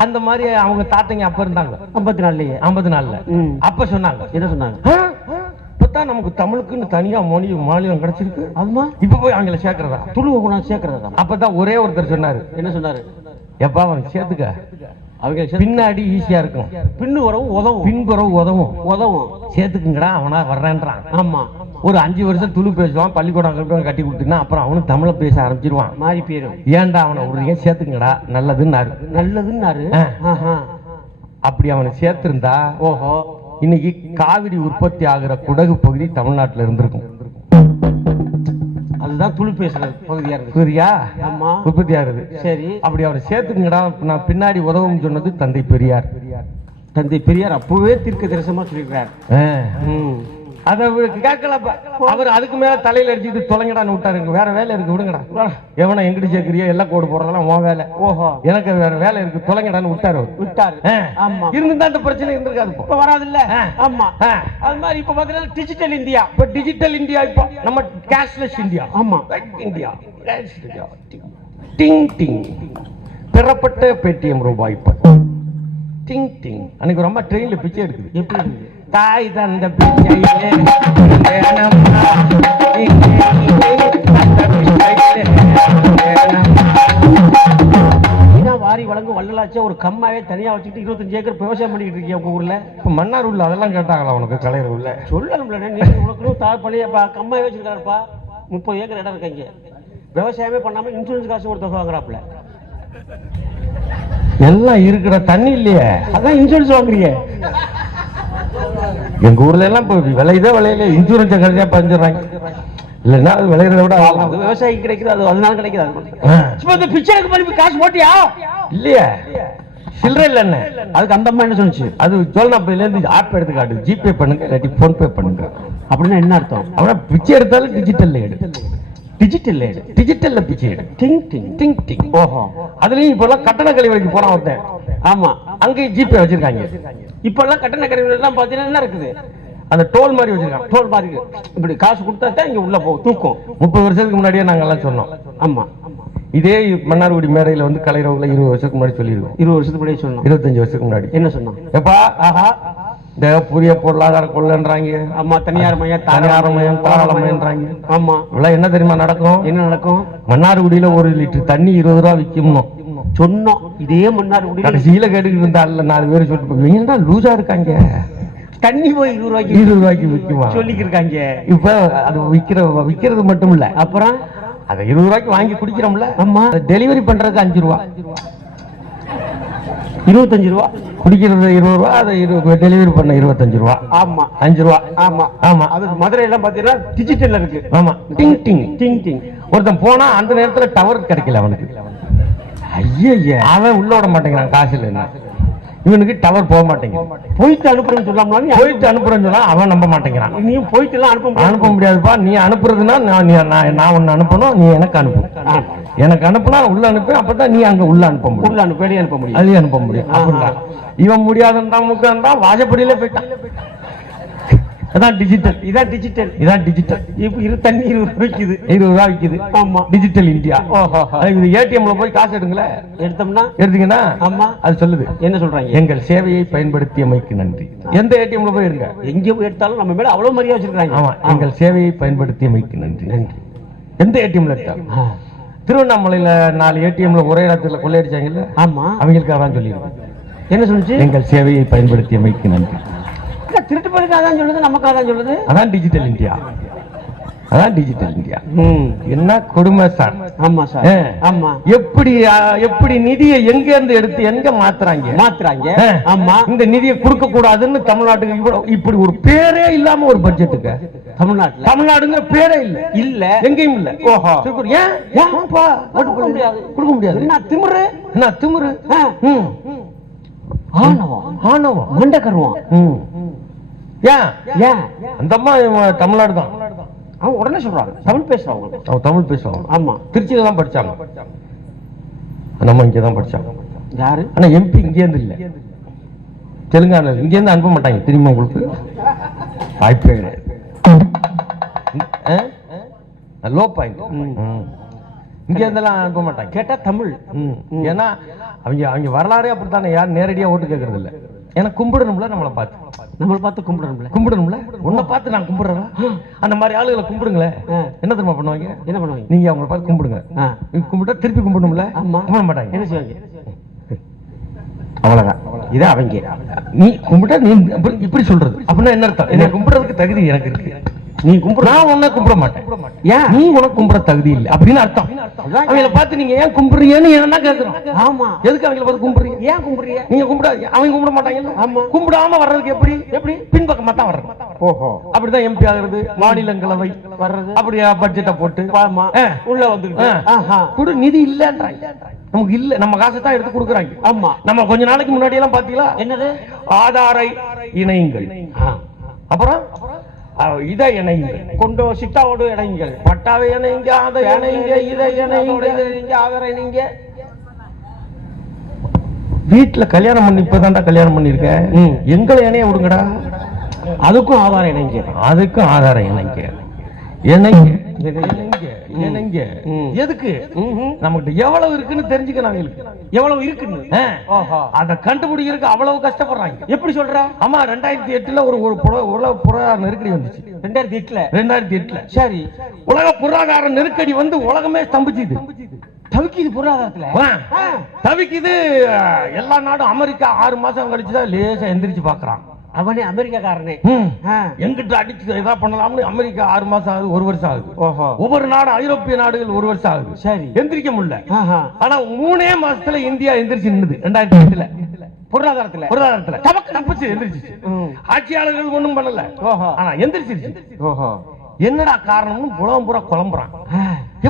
அந்த மாதிரி அவங்க தாத்தங்க அப்ப இருந்தாங்க 54. அப்ப சொன்னாங்க, என்ன சொன்னாங்க? இப்பதான் நமக்கு தமிழுக்குன்னு தனியா மாநிலம் கிடைச்சிருக்கு. அதுமா இப்ப போய் அவங்கள சேர்க்கிறதா, துளுவ சேர்க்கிறதா. அப்பதான் ஒரே ஒருத்தர் சொன்னாரு, என்ன சொன்னாரு? எப்பா அவன் சேர்த்துக்க, அவங்க பின்னாடி ஈஸியா இருக்கும், பின்புறவு உதவும், சேர்த்துக்குங்கடா அவனா வர்றேன்றான். ஆமா. ஒரு 5 வருஷம் துளு பேசுவான், பள்ளிக்கூடம் கட்டி கொடுத்தீங்கன்னா அப்புறம் அவனு தமிழ பேச ஆரம்பிச்சிருவான், மாறி போயிடும். ஏன்டா அவனை ஒரு சேர்த்துங்கடா, நல்லதுன்னாரு. அப்படி அவனை சேர்த்திருந்தா, ஓஹோ, இன்னைக்கு காவிரி உற்பத்தி ஆகிற குடகு பகுதி தமிழ்நாட்டில் இருந்திருக்கும். அதுதான் துளு பேசுற பகுதியா இருக்கு. ஆமா, உற்பத்தி ஆகுது. சரி. அப்படி அவரை சேர்த்துங்கடா, நான் பின்னாடி உதவும் சொன்னது தந்தை பெரியார் அப்பவே தீர்க்க தரிசனமா சொல்லிருக்காரு. அதை கேட்கல. அவர் அதுக்கு மேல தலையில அடிச்சுட்டு தொலைங்கடான்னு விட்டாரு. வேற வேலை இருக்கு, விடுங்கடா. எவனை எங்கிட்டு சேர்க்கிறியோ எல்லாம் கோடு போடுறதெல்லாம் உன் வேலை. ஓஹோ, எனக்கு வேற வேலை இருக்கு, தொலைங்கடான்னு விட்டாரு. ஆமா. இருந்தா அந்த பிரச்சனை இருந்திருக்காது, இப்ப வராது இல்ல. ஆமா. அது மாதிரி இப்ப பாத்தீங்கன்னா டிஜிட்டல் இந்தியா, இப்ப நம்ம கேஷ்லெஸ் இந்தியா. ஆமா, இந்தியா டிங் டிங் பெறப்பட்ட பேடிஎம் ரூபாய் டிங் டிங். அன்னைக்கு ரொம்ப ட்ரெயின்ல பிச்சை எடுக்குது. எப்படி இருக்குது? தாய் தந்த வாரி வழங்கு வள்ளலாச்ச ஒரு கம்மாவே தனியா வச்சுட்டு 25 ஏக்கர் விவசாயம் பண்ணிட்டு இருக்கீங்க உங்க ஊர்ல. இப்ப மன்னார் உள்ள அதெல்லாம் கேட்டாங்களா உனக்கு? கலையர் உள்ள சொல்லணும்ல, நீ உனக்கு பழைய கம்மாவே வச்சிருக்காருப்பா. 30 ஏக்கர் இடம் இருக்காங்க, விவசாயமே பண்ணாம இன்சூரன்ஸ் காசு ஒரு தொகை வாங்குறாப்புல. எல்லாம் இருக்கிற தண்ணி இல்லையே, அதான் இன்சூரன்ஸ் வாங்குறீங்க. எங்க ஊர்ல எல்லாம் விளையுதே விளையில இன்சூரன்ஸ் கடைசியா பஞ்சிடறாங்க. இல்லைன்னா அது விளையிறத விட விவசாயிக்கு கிடைக்குது, அது அதனால கிடைக்குது. பிச்சைக்கு காசு போட்டியா? இல்லையா, சில்லற இல்ல. என்ன அதுக்கு அந்த அம்மா என்ன சொல்லுச்சு? அது சோழனாப்பையில இருந்து ஆப் எடுத்து காட்டு, ஜிபே பண்ணுங்க இல்லாட்டி போன் பே பண்ணுங்க. அப்படின்னா என்ன அர்த்தம்? அவனா பிச்சை எடுத்தாலும் டிஜிட்டல்ல பிச்சை எடு. டிங் டிங் டிங் டிங். ஓஹோ. அதுலயும் இப்ப எல்லாம் கட்டண கழிவறைக்கு போறான் ஒருத்தன். ஆமா, அங்கேயும் ஜிபே வச்சிருக்காங்க. இப்ப எல்லாம் கட்டண கழிவறை எல்லாம் பாத்தீங்கன்னா என்ன இருக்குது? அந்த டோல் மாதிரி வச்சிருக்காங்க. டோல் மாதிரி இப்படி காசு கொடுத்தா இங்க உள்ள போகும், தூக்கும். 30 வருஷத்துக்கு முன்னாடியே நாங்க எல்லாம் சொன்னோம். ஆமா, இதே மன்னார்குடி மேடையில வந்து கலைரவுல 20 வருஷத்துக்கு முன்னாடி சொல்லிருக்கோம். 20 வருஷத்துக்கு முன்னாடி சொன்னோம். 25 வருஷத்துக்கு முன்னாடி என்ன சொன்னோம்? எப்பா ஆஹா, இந்த புதிய பொருளாதார கொள்ளைன்றாங்க. ஆமா, தனியார் மையம் தாராளமயம்ன்றாங்க. ஆமா, இவ்வளவு என்ன தெரியுமா நடக்கும்? என்ன நடக்கும்? மன்னார்குடியில 1 லிட்டர் தண்ணி 20 ரூபா விற்கும் சொன்னோம். இதே மன்னார்குடி கடைசியில கேட்டுக்கிட்டு இருந்தா 4 பேர் சொல்லிட்டு என்னடா லூசா இருக்காங்க, தண்ணி போய் 20 ரூபாய்க்கு விற்குமா சொல்லிக்கிருக்காங்க. இப்ப அது விக்கிறது மட்டும் இல்ல, அப்புறம் அதை 20 ரூபாய்க்கு வாங்கி குடிக்கிறோம்ல. ஆமா, டெலிவரி பண்றதுக்கு 5 ரூபா, 25 ரூபா. குடிக்கிறது 20 ரூபா, அதை டெலிவரி பண்ண 25 ரூபா. ஆமா, 5 ரூபா. ஆமா ஆமா. அது மதுரை எல்லாம் பாத்தீங்கன்னா டிஜிட்டல்ல இருக்கு. ஆமா, டிங் டிங் டிங் டிங். ஒருத்தன் போனா அந்த நேரத்துல டவர் கிடைக்கல அவனுக்கு. ஐயா, அவன் உள்ள விட மாட்டேங்கிறான், காசு இல்லைன்னா. இவனுக்கு டவர் போக மாட்டேங்குது. போயிட்டு அனுப்புறேன்னு சொல்லாம போயிட்டு அனுப்புறேன்னு சொன்னா அவன் நம்ப மாட்டேங்கிறான். நீ போயிட்டு எல்லாம் அனுப்ப முடியாதுப்பா. நீ அனுப்புறதுன்னா நான் ஒன்னு அனுப்பணும், நீ எனக்கு அனுப்பு. எனக்கு அனுப்புனா உள்ள அனுப்பு, அப்பதான் நீ அங்க உள்ள அனுப்ப முடியும். உள்ள அனுப்ப வெளியே அனுப்ப முடியும், வெளியே அனுப்ப முடியும். அப்படின்னா இவன் முடியாதுன்றான், முக்கான் வாஜப்படியில போயிட்டான். அதான் டிஜிட்டல். இதான் டிஜிட்டல். இதான் டிஜிட்டல். இப்ப இரு தண்ணி 20 ரூபாய் விக்குது. 20 ரூபாய் விக்குது. ஆமா, டிஜிட்டல் இந்தியா. ஓஹோ. இது ஏடிஎம்ல போய் காசு எடுங்களேன், எடுத்தோம்னா எடுத்தீங்கன்னா ஆமா அது சொல்லுது என்ன சொல்றாங்க, எங்கள் சேவையை பயன்படுத்தியமைக்கு நன்றி. எந்த ஏடிஎம்ல போய் எடுங்க, எங்க போய் எடுத்தாலும் நம்ம மேல அவ்வளவு மரியாதை வச்சிருக்காங்க. ஆமா, எங்கள் சேவையை பயன்படுத்தியமைக்கு நன்றி. நன்றி. எந்த ஏடிஎம்ல எடுத்தாலும். திருவண்ணாமலையில 4 ஏடிஎம்ல ஒரே நேரத்தில் கொள்ளையடிச்சாங்கல்ல, ஆமா, அவங்களுக்கு அதான் சொல்லிடுங்க. என்ன சொல்லுச்சு, எங்கள் சேவையை பயன்படுத்தியமைக்கு நன்றி. திருட்டு போயிருக்கு அதான் சொல்லுது, நமக்கு அதான் சொல்லுது. அதான் டிஜிட்டல் இந்தியா. அதான் டிஜிட்டல் இந்தியா. என்ன கொடுமை சார். ஆமா சார். ஆமா, எப்படி நிதியை எங்க இருந்து எடுத்து எங்க மாத்துறாங்க. ஆமா, இந்த நிதியை கொடுக்க கூடாதுன்னு தமிழ்நாட்டுக்கு இப்படி ஒரு பேரே இல்லாம ஒரு பட்ஜெட்டுக்கு தமிழ்நாடுங்கிற பேரே இல்ல எங்கேயும் இல்ல. ஓஹோ, ஏன் கொடுக்க முடியாது. என்ன திமிரு, என்ன திமிரு, ஆணவம், மண்ட கருவம். ஏன் அந்த அம்மா தமிழ்நாடு தான். அவங்க உடனே சொல்றாங்க தமிழ் பேசுறவங்க. அவங்க தமிழ் பேசுவாங்க. ஆமா, திருச்சியில தான் படிச்சாங்க, நம்ம இங்கே தான் படிச்சாங்க. யாரு? ஆனா எம்பி இங்கே இருந்து இல்ல, தெலுங்கானா இங்கே இருந்து அனுப்ப மாட்டாங்க. தெரியுமா உங்களுக்கு? வாய்ப்பே கிடையாது. Low point. இங்க இருந்தெல்லாம் அனுப்ப மாட்டாங்க. கேட்டா தமிழ். ஏன்னா அவங்க வரலாறே அப்படித்தானே, யாரும் நேரடியா ஓட்டு கேட்கறது இல்ல. ஏன்னா கும்பிடணும்ல, நம்மளை பார்த்து கும்பிடணும்ல. உன்னை பார்த்து நான் கும்பிடுறேன். அந்த மாதிரி ஆளுகளை கும்பிடுங்களேன். என்ன தெரியுமா பண்ணுவாங்க? என்ன பண்ணுவாங்க? நீங்க அவங்களை பார்த்து கும்பிடுங்க. கும்பிட்டா திருப்பி கும்பிடணும்ல. கும்பிட மாட்டாங்க. என்ன செய்வாங்க? அவ்வளவுதான். இதான் அவங்க. நீ கும்பிட்டா நீ இப்படி சொல்றது அப்படின்னா என்ன அர்த்தம்? என்ன கும்பிடுறதுக்கு தகுதி எனக்கு இருக்கு, நீ கும்பிட, நான் உன்னை கும்பிட மாட்டேன். ஏன்? நீ உனக்கு கும்பிட தகுதி இல்லை அப்படின்னு அர்த்தம். அவங்கள பார்த்து நீங்க ஏன் கும்பிடுறீங்கன்னு என்ன கேட்கிறோம். ஆமா, எதுக்கு அவங்கள பார்த்து கும்பிடுறீங்க? ஏன் கும்பிடுறீங்க? நீங்க கும்பிடாதீங்க, அவங்க கும்பிட மாட்டாங்க. ஆமா, கும்பிடாம வர்றதுக்கு எப்படி பின்பக்கமா தான் வர்றது. ஓஹோ, அப்படிதான் எம்பி ஆகிறது, மாநிலங்களவை வர்றது. அப்படியே பட்ஜெட்டை போட்டு உள்ள வந்து நிதி இல்லன்றாங்க. நமக்கு இல்ல, நம்ம காசை தான் எடுத்து கொடுக்குறாங்க. ஆமா, நம்ம கொஞ்ச நாளைக்கு முன்னாடி எல்லாம் பாத்தீங்களா, என்னது ஆதாரை இணையுங்கள், அப்புறம் இதை இணையுங்கள், கொண்டோ சிட்டாவோடு இணையுங்கள், பட்டாவை இணைங்க, அதை இணைங்க, இதை இணைங்க, ஆதார இணைங்க. வீட்டுல கல்யாணம் பண்ணி இப்பதான்டா கல்யாணம் பண்ணிருக்கேன், எங்களை இணைய விடுங்கடா. அதுக்கும் ஆதாரம் இணைங்க, அதுக்கும் ஆதாரம் இணைங்க. எதுக்கு? நமக்கு எவ்வளவு இருக்குன்னு தெரிஞ்சுக்கணும். எவ்வளவு இருக்குன்னு அத கண்டுபிடிக்கிறதுக்கு அவ்வளவு கஷ்டப்படுறாங்க. எப்படி சொல்ற? ஆமா, 2008 ஒரு உலக பொருளாதார நெருக்கடி வந்துச்சு. 2008 சரி, உலக பொருளாதார நெருக்கடி வந்து உலகமே ஸ்தம்பிச்சுது. தவிக்குது, பொருளாதாரத்துல தவிக்குது. எல்லா நாடும் அமெரிக்கா 6 மாசம் கழிச்சுதான் லேசா எந்திரிச்சு பாக்குறான். அவனே அமெரிக்காரனே எங்கிட்ட அடிச்சு இதா பண்ணலாம்னு அமெரிக்கா 6 மாசம் ஆகுது, 1 வருஷம் ஆகுது. ஒவ்வொரு நாடு, ஐரோப்பிய நாடுகள் 1 வருஷம் ஆகுது. சரி, எந்திரிக்க முடியல. ஆனா 3 மாசத்துல இந்தியா எந்திரிச்சு நின்னுது. 2008 பொருளாதாரத்துல தப்பிச்சு எந்திரிச்சு. ஆட்சியாளர்கள் ஒண்ணும் பண்ணல, ஆனா எந்திரிச்சிருச்சு. என்னடா காரணம்னு புலம் பூரா குழம்புறான்.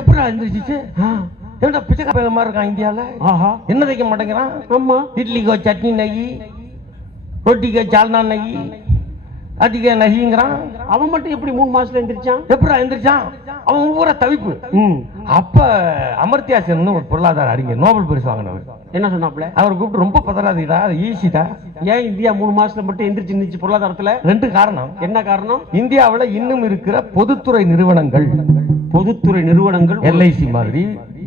எப்படா எந்திரிச்சிச்சு? என்னடா பிச்சைக்கார மாதிரி இருக்கான் இந்தியால, என்ன தைக்க மாட்டேங்கிறான். ஆமா, இட்லிக்கோ சட்னி நகி, ரொட்டிக்கு சால்னா நகி, அதிக நகிங்கிறான். அவன் மட்டும் எப்படி 3 மாசத்துல எந்திரிச்சான்? எப்படா எந்திரிச்சான்? அவன் ஊரா தவிப்பு. அப்ப அமர்த்தியா சென் ஒரு பொருளாதார அறிஞர், நோபல் பரிசு வாங்கினவர், என்ன சொன்னாப்ல, அவர் கூப்பிட்டு ரொம்ப பதறாதீடா, அது ஈஸிடா. ஏன் இந்தியா 3 மாசத்துல மட்டும் எந்திரிச்சு நின்னுச்சு பொருளாதாரத்துல? 2 காரணம். என்ன காரணம்? இந்தியாவுல இன்னும் இருக்கிற பொதுத்துறை நிறுவனங்கள், எல்ஐசி மாதிரி,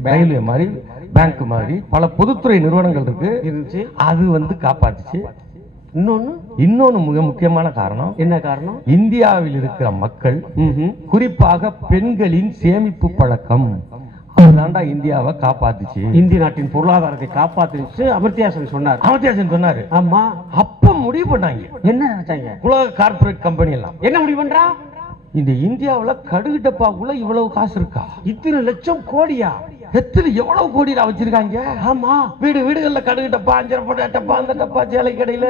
ரயில்வே மாதிரி, பேங்க் மாதிரி பல பொதுத்துறை நிறுவனங்கள் இருக்கு, அது வந்து காப்பாத்துச்சு. இன்னொன்னு மிக முக்கியமான காரணம். என்ன காரணம்? இந்தியாவில் இருக்கிற மக்கள், குறிப்பாக பெண்களின் சேமிப்பு பழக்கம், அதுதான்டா இந்தியாவை காப்பாத்துச்சு, இந்திய நாட்டின் பொருளாதாரத்தை காப்பாத்துச்சு அமர்த்தியா சென் சொன்னாரு. ஆமா, அப்ப முடிவு பண்ணாங்க. என்ன நினைச்சாங்க? உலக கார்பரேட் கம்பெனி எல்லாம் என்ன முடிவு பண்றா, இந்த இந்தியாவுல கடுகு டப்பாக்குள்ள இவ்வளவு காசு இருக்கா, இத்தனை லட்சம் கோடியா, எத்தனை எவ்வளவு கோடியா வச்சிருக்காங்க. ஆமா, வீடுகள்ல கடுகு டப்பா, 5 டப்பா, அந்த டப்பா சேலை கடையில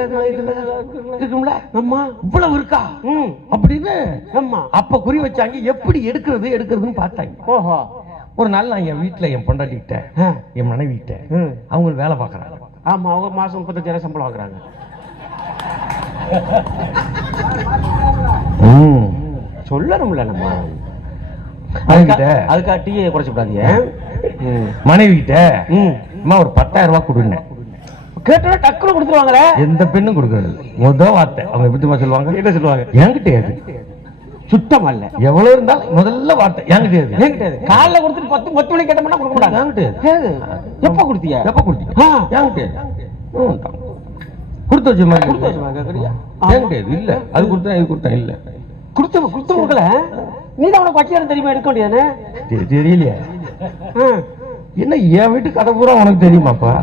இருக்கும்ல, ஆமா, இவ்வளவு இருக்கா அப்படின்னு. ஆமா, அப்ப குறி வச்சாங்க, எப்படி எடுக்கிறதுன்னு பார்த்தாங்க. ஓஹோ, ஒரு நாள் நான் என் வீட்டுல என் பொண்டாட்டிக்கிட்ட, என் மனைவிட்ட, அவங்க வேலை பார்க்கறாங்க. ஆமா, அவங்க மாசம் 35,000 சம்பளம் வாங்குறாங்க. சொல்லணும்ல நம்ம, அதுக்காக டீயை குறைச்சு விடாதீங்க. மனைவி கிட்ட ஒரு 10,000 ரூபாய் கொடுங்க. கேட்டா டக்குனு கொடுத்துருவாங்களே. எந்த பெண்ணும் கொடுக்கறது முத வார்த்தை அவங்க எப்படி சொல்லுவாங்க? என்ன சொல்லுவாங்க? என்கிட்ட சுத்தமா இல்ல. எவ்வளவு இருந்தாலும் முதல்ல வார்த்தை என்கிட்ட காலைல கொடுத்துட்டு 10 மணிக்கு கேட்டோம்னா கொடுக்க மாட்டாங்க. என்கிட்ட எப்ப கொடுத்தீங்க? என்கிட்ட கொடுத்து வச்ச மாதிரி கொடுத்து வச்சுருவாங்க. என்கிட்ட இல்ல அது கொடுத்தேன் இது கொடுத்தேன் இல்ல கொடுத்து கொடுக்கல. நீ தான் உனக்கு வச்சியாரம் தெரியுமா? எடுக்க முடியாது. தெரியலையா? என்ன என் வீட்டு கதை பூரா உனக்கு தெரியுமாப்பா?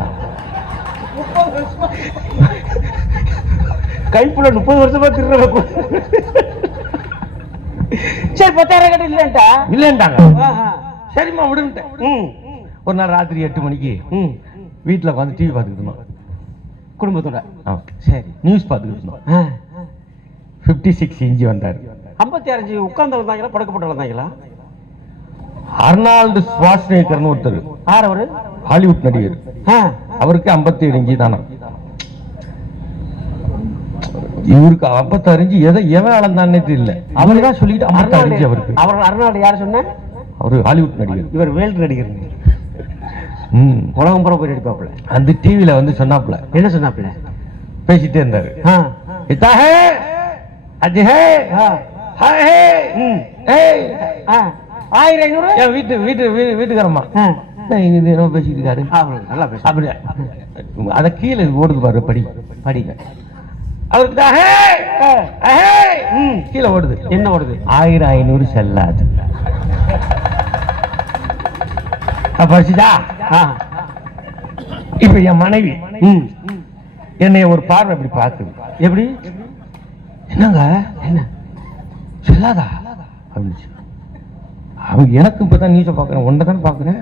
கைப்புல 30 வருஷமா திருற. சரி 10,000 கட்ட இல்லன்ட்டாங்க. சரிம்மா விடுன்ட்டேன். ஒரு நாள் ராத்திரி 8 மணிக்கு வீட்டுல உட்காந்து டிவி பார்த்துக்கிட்டு இருந்தோம் குடும்பத்தோட. சரி நியூஸ் பார்த்துக்கிட்டு இருந்தோம். 56 இன்ச்சு வந்தாரு. 56 உட்கார்ந்து வந்தாங்களா படுக்கப்பட்டு வந்தாங்களா? அர்னால்டு ஸ்வாஸ்நேகர்னு ஒருத்தர். யார் அவரு? ஹாலிவுட் நடிகர். அவருக்கு 57 இன்ச்சு தானா. இவருக்கு 56 இன்ச்சு எவன் அளந்தானே தெரியல. அவர்தான் சொல்லிட்டு 56 இன்ச்சு அவருக்கு. அவர் அர்னால்டு யார் சொன்ன? அவரு ஹாலிவுட் நடிகர். இவர் வேல்டு நடிகர். உலகம் புற போய் நடிப்பாப்புல. அந்த டிவில வந்து சொன்னாப்புல. என்ன சொன்னாப்புல? பேசிட்டே இருந்தாரு. இத்தா ஹே அஜ் ஹே ஹாய் ஹே 1500 என் வீட்டுக்காரம்மா என்ன பேசிட்டு இருக்காரு. நல்லா பேச அப்படி அத கீழே ஓடுது பாரு. படிங்க அவருக்கு கீழே ஓடுது. என்ன ஓடுது? 1500 செல்லாது. படிச்சுதா? இப்ப என் மனைவி என்னை ஒரு பார்வை இப்படி பார்க்குது. எப்படி? என்னங்க என்ன செல்லாதா அப்படின்னு. அவங்க எனக்கும் இப்பதான் நியூஸை பாக்குறேன். ஒன்னதான் பாக்குறேன்.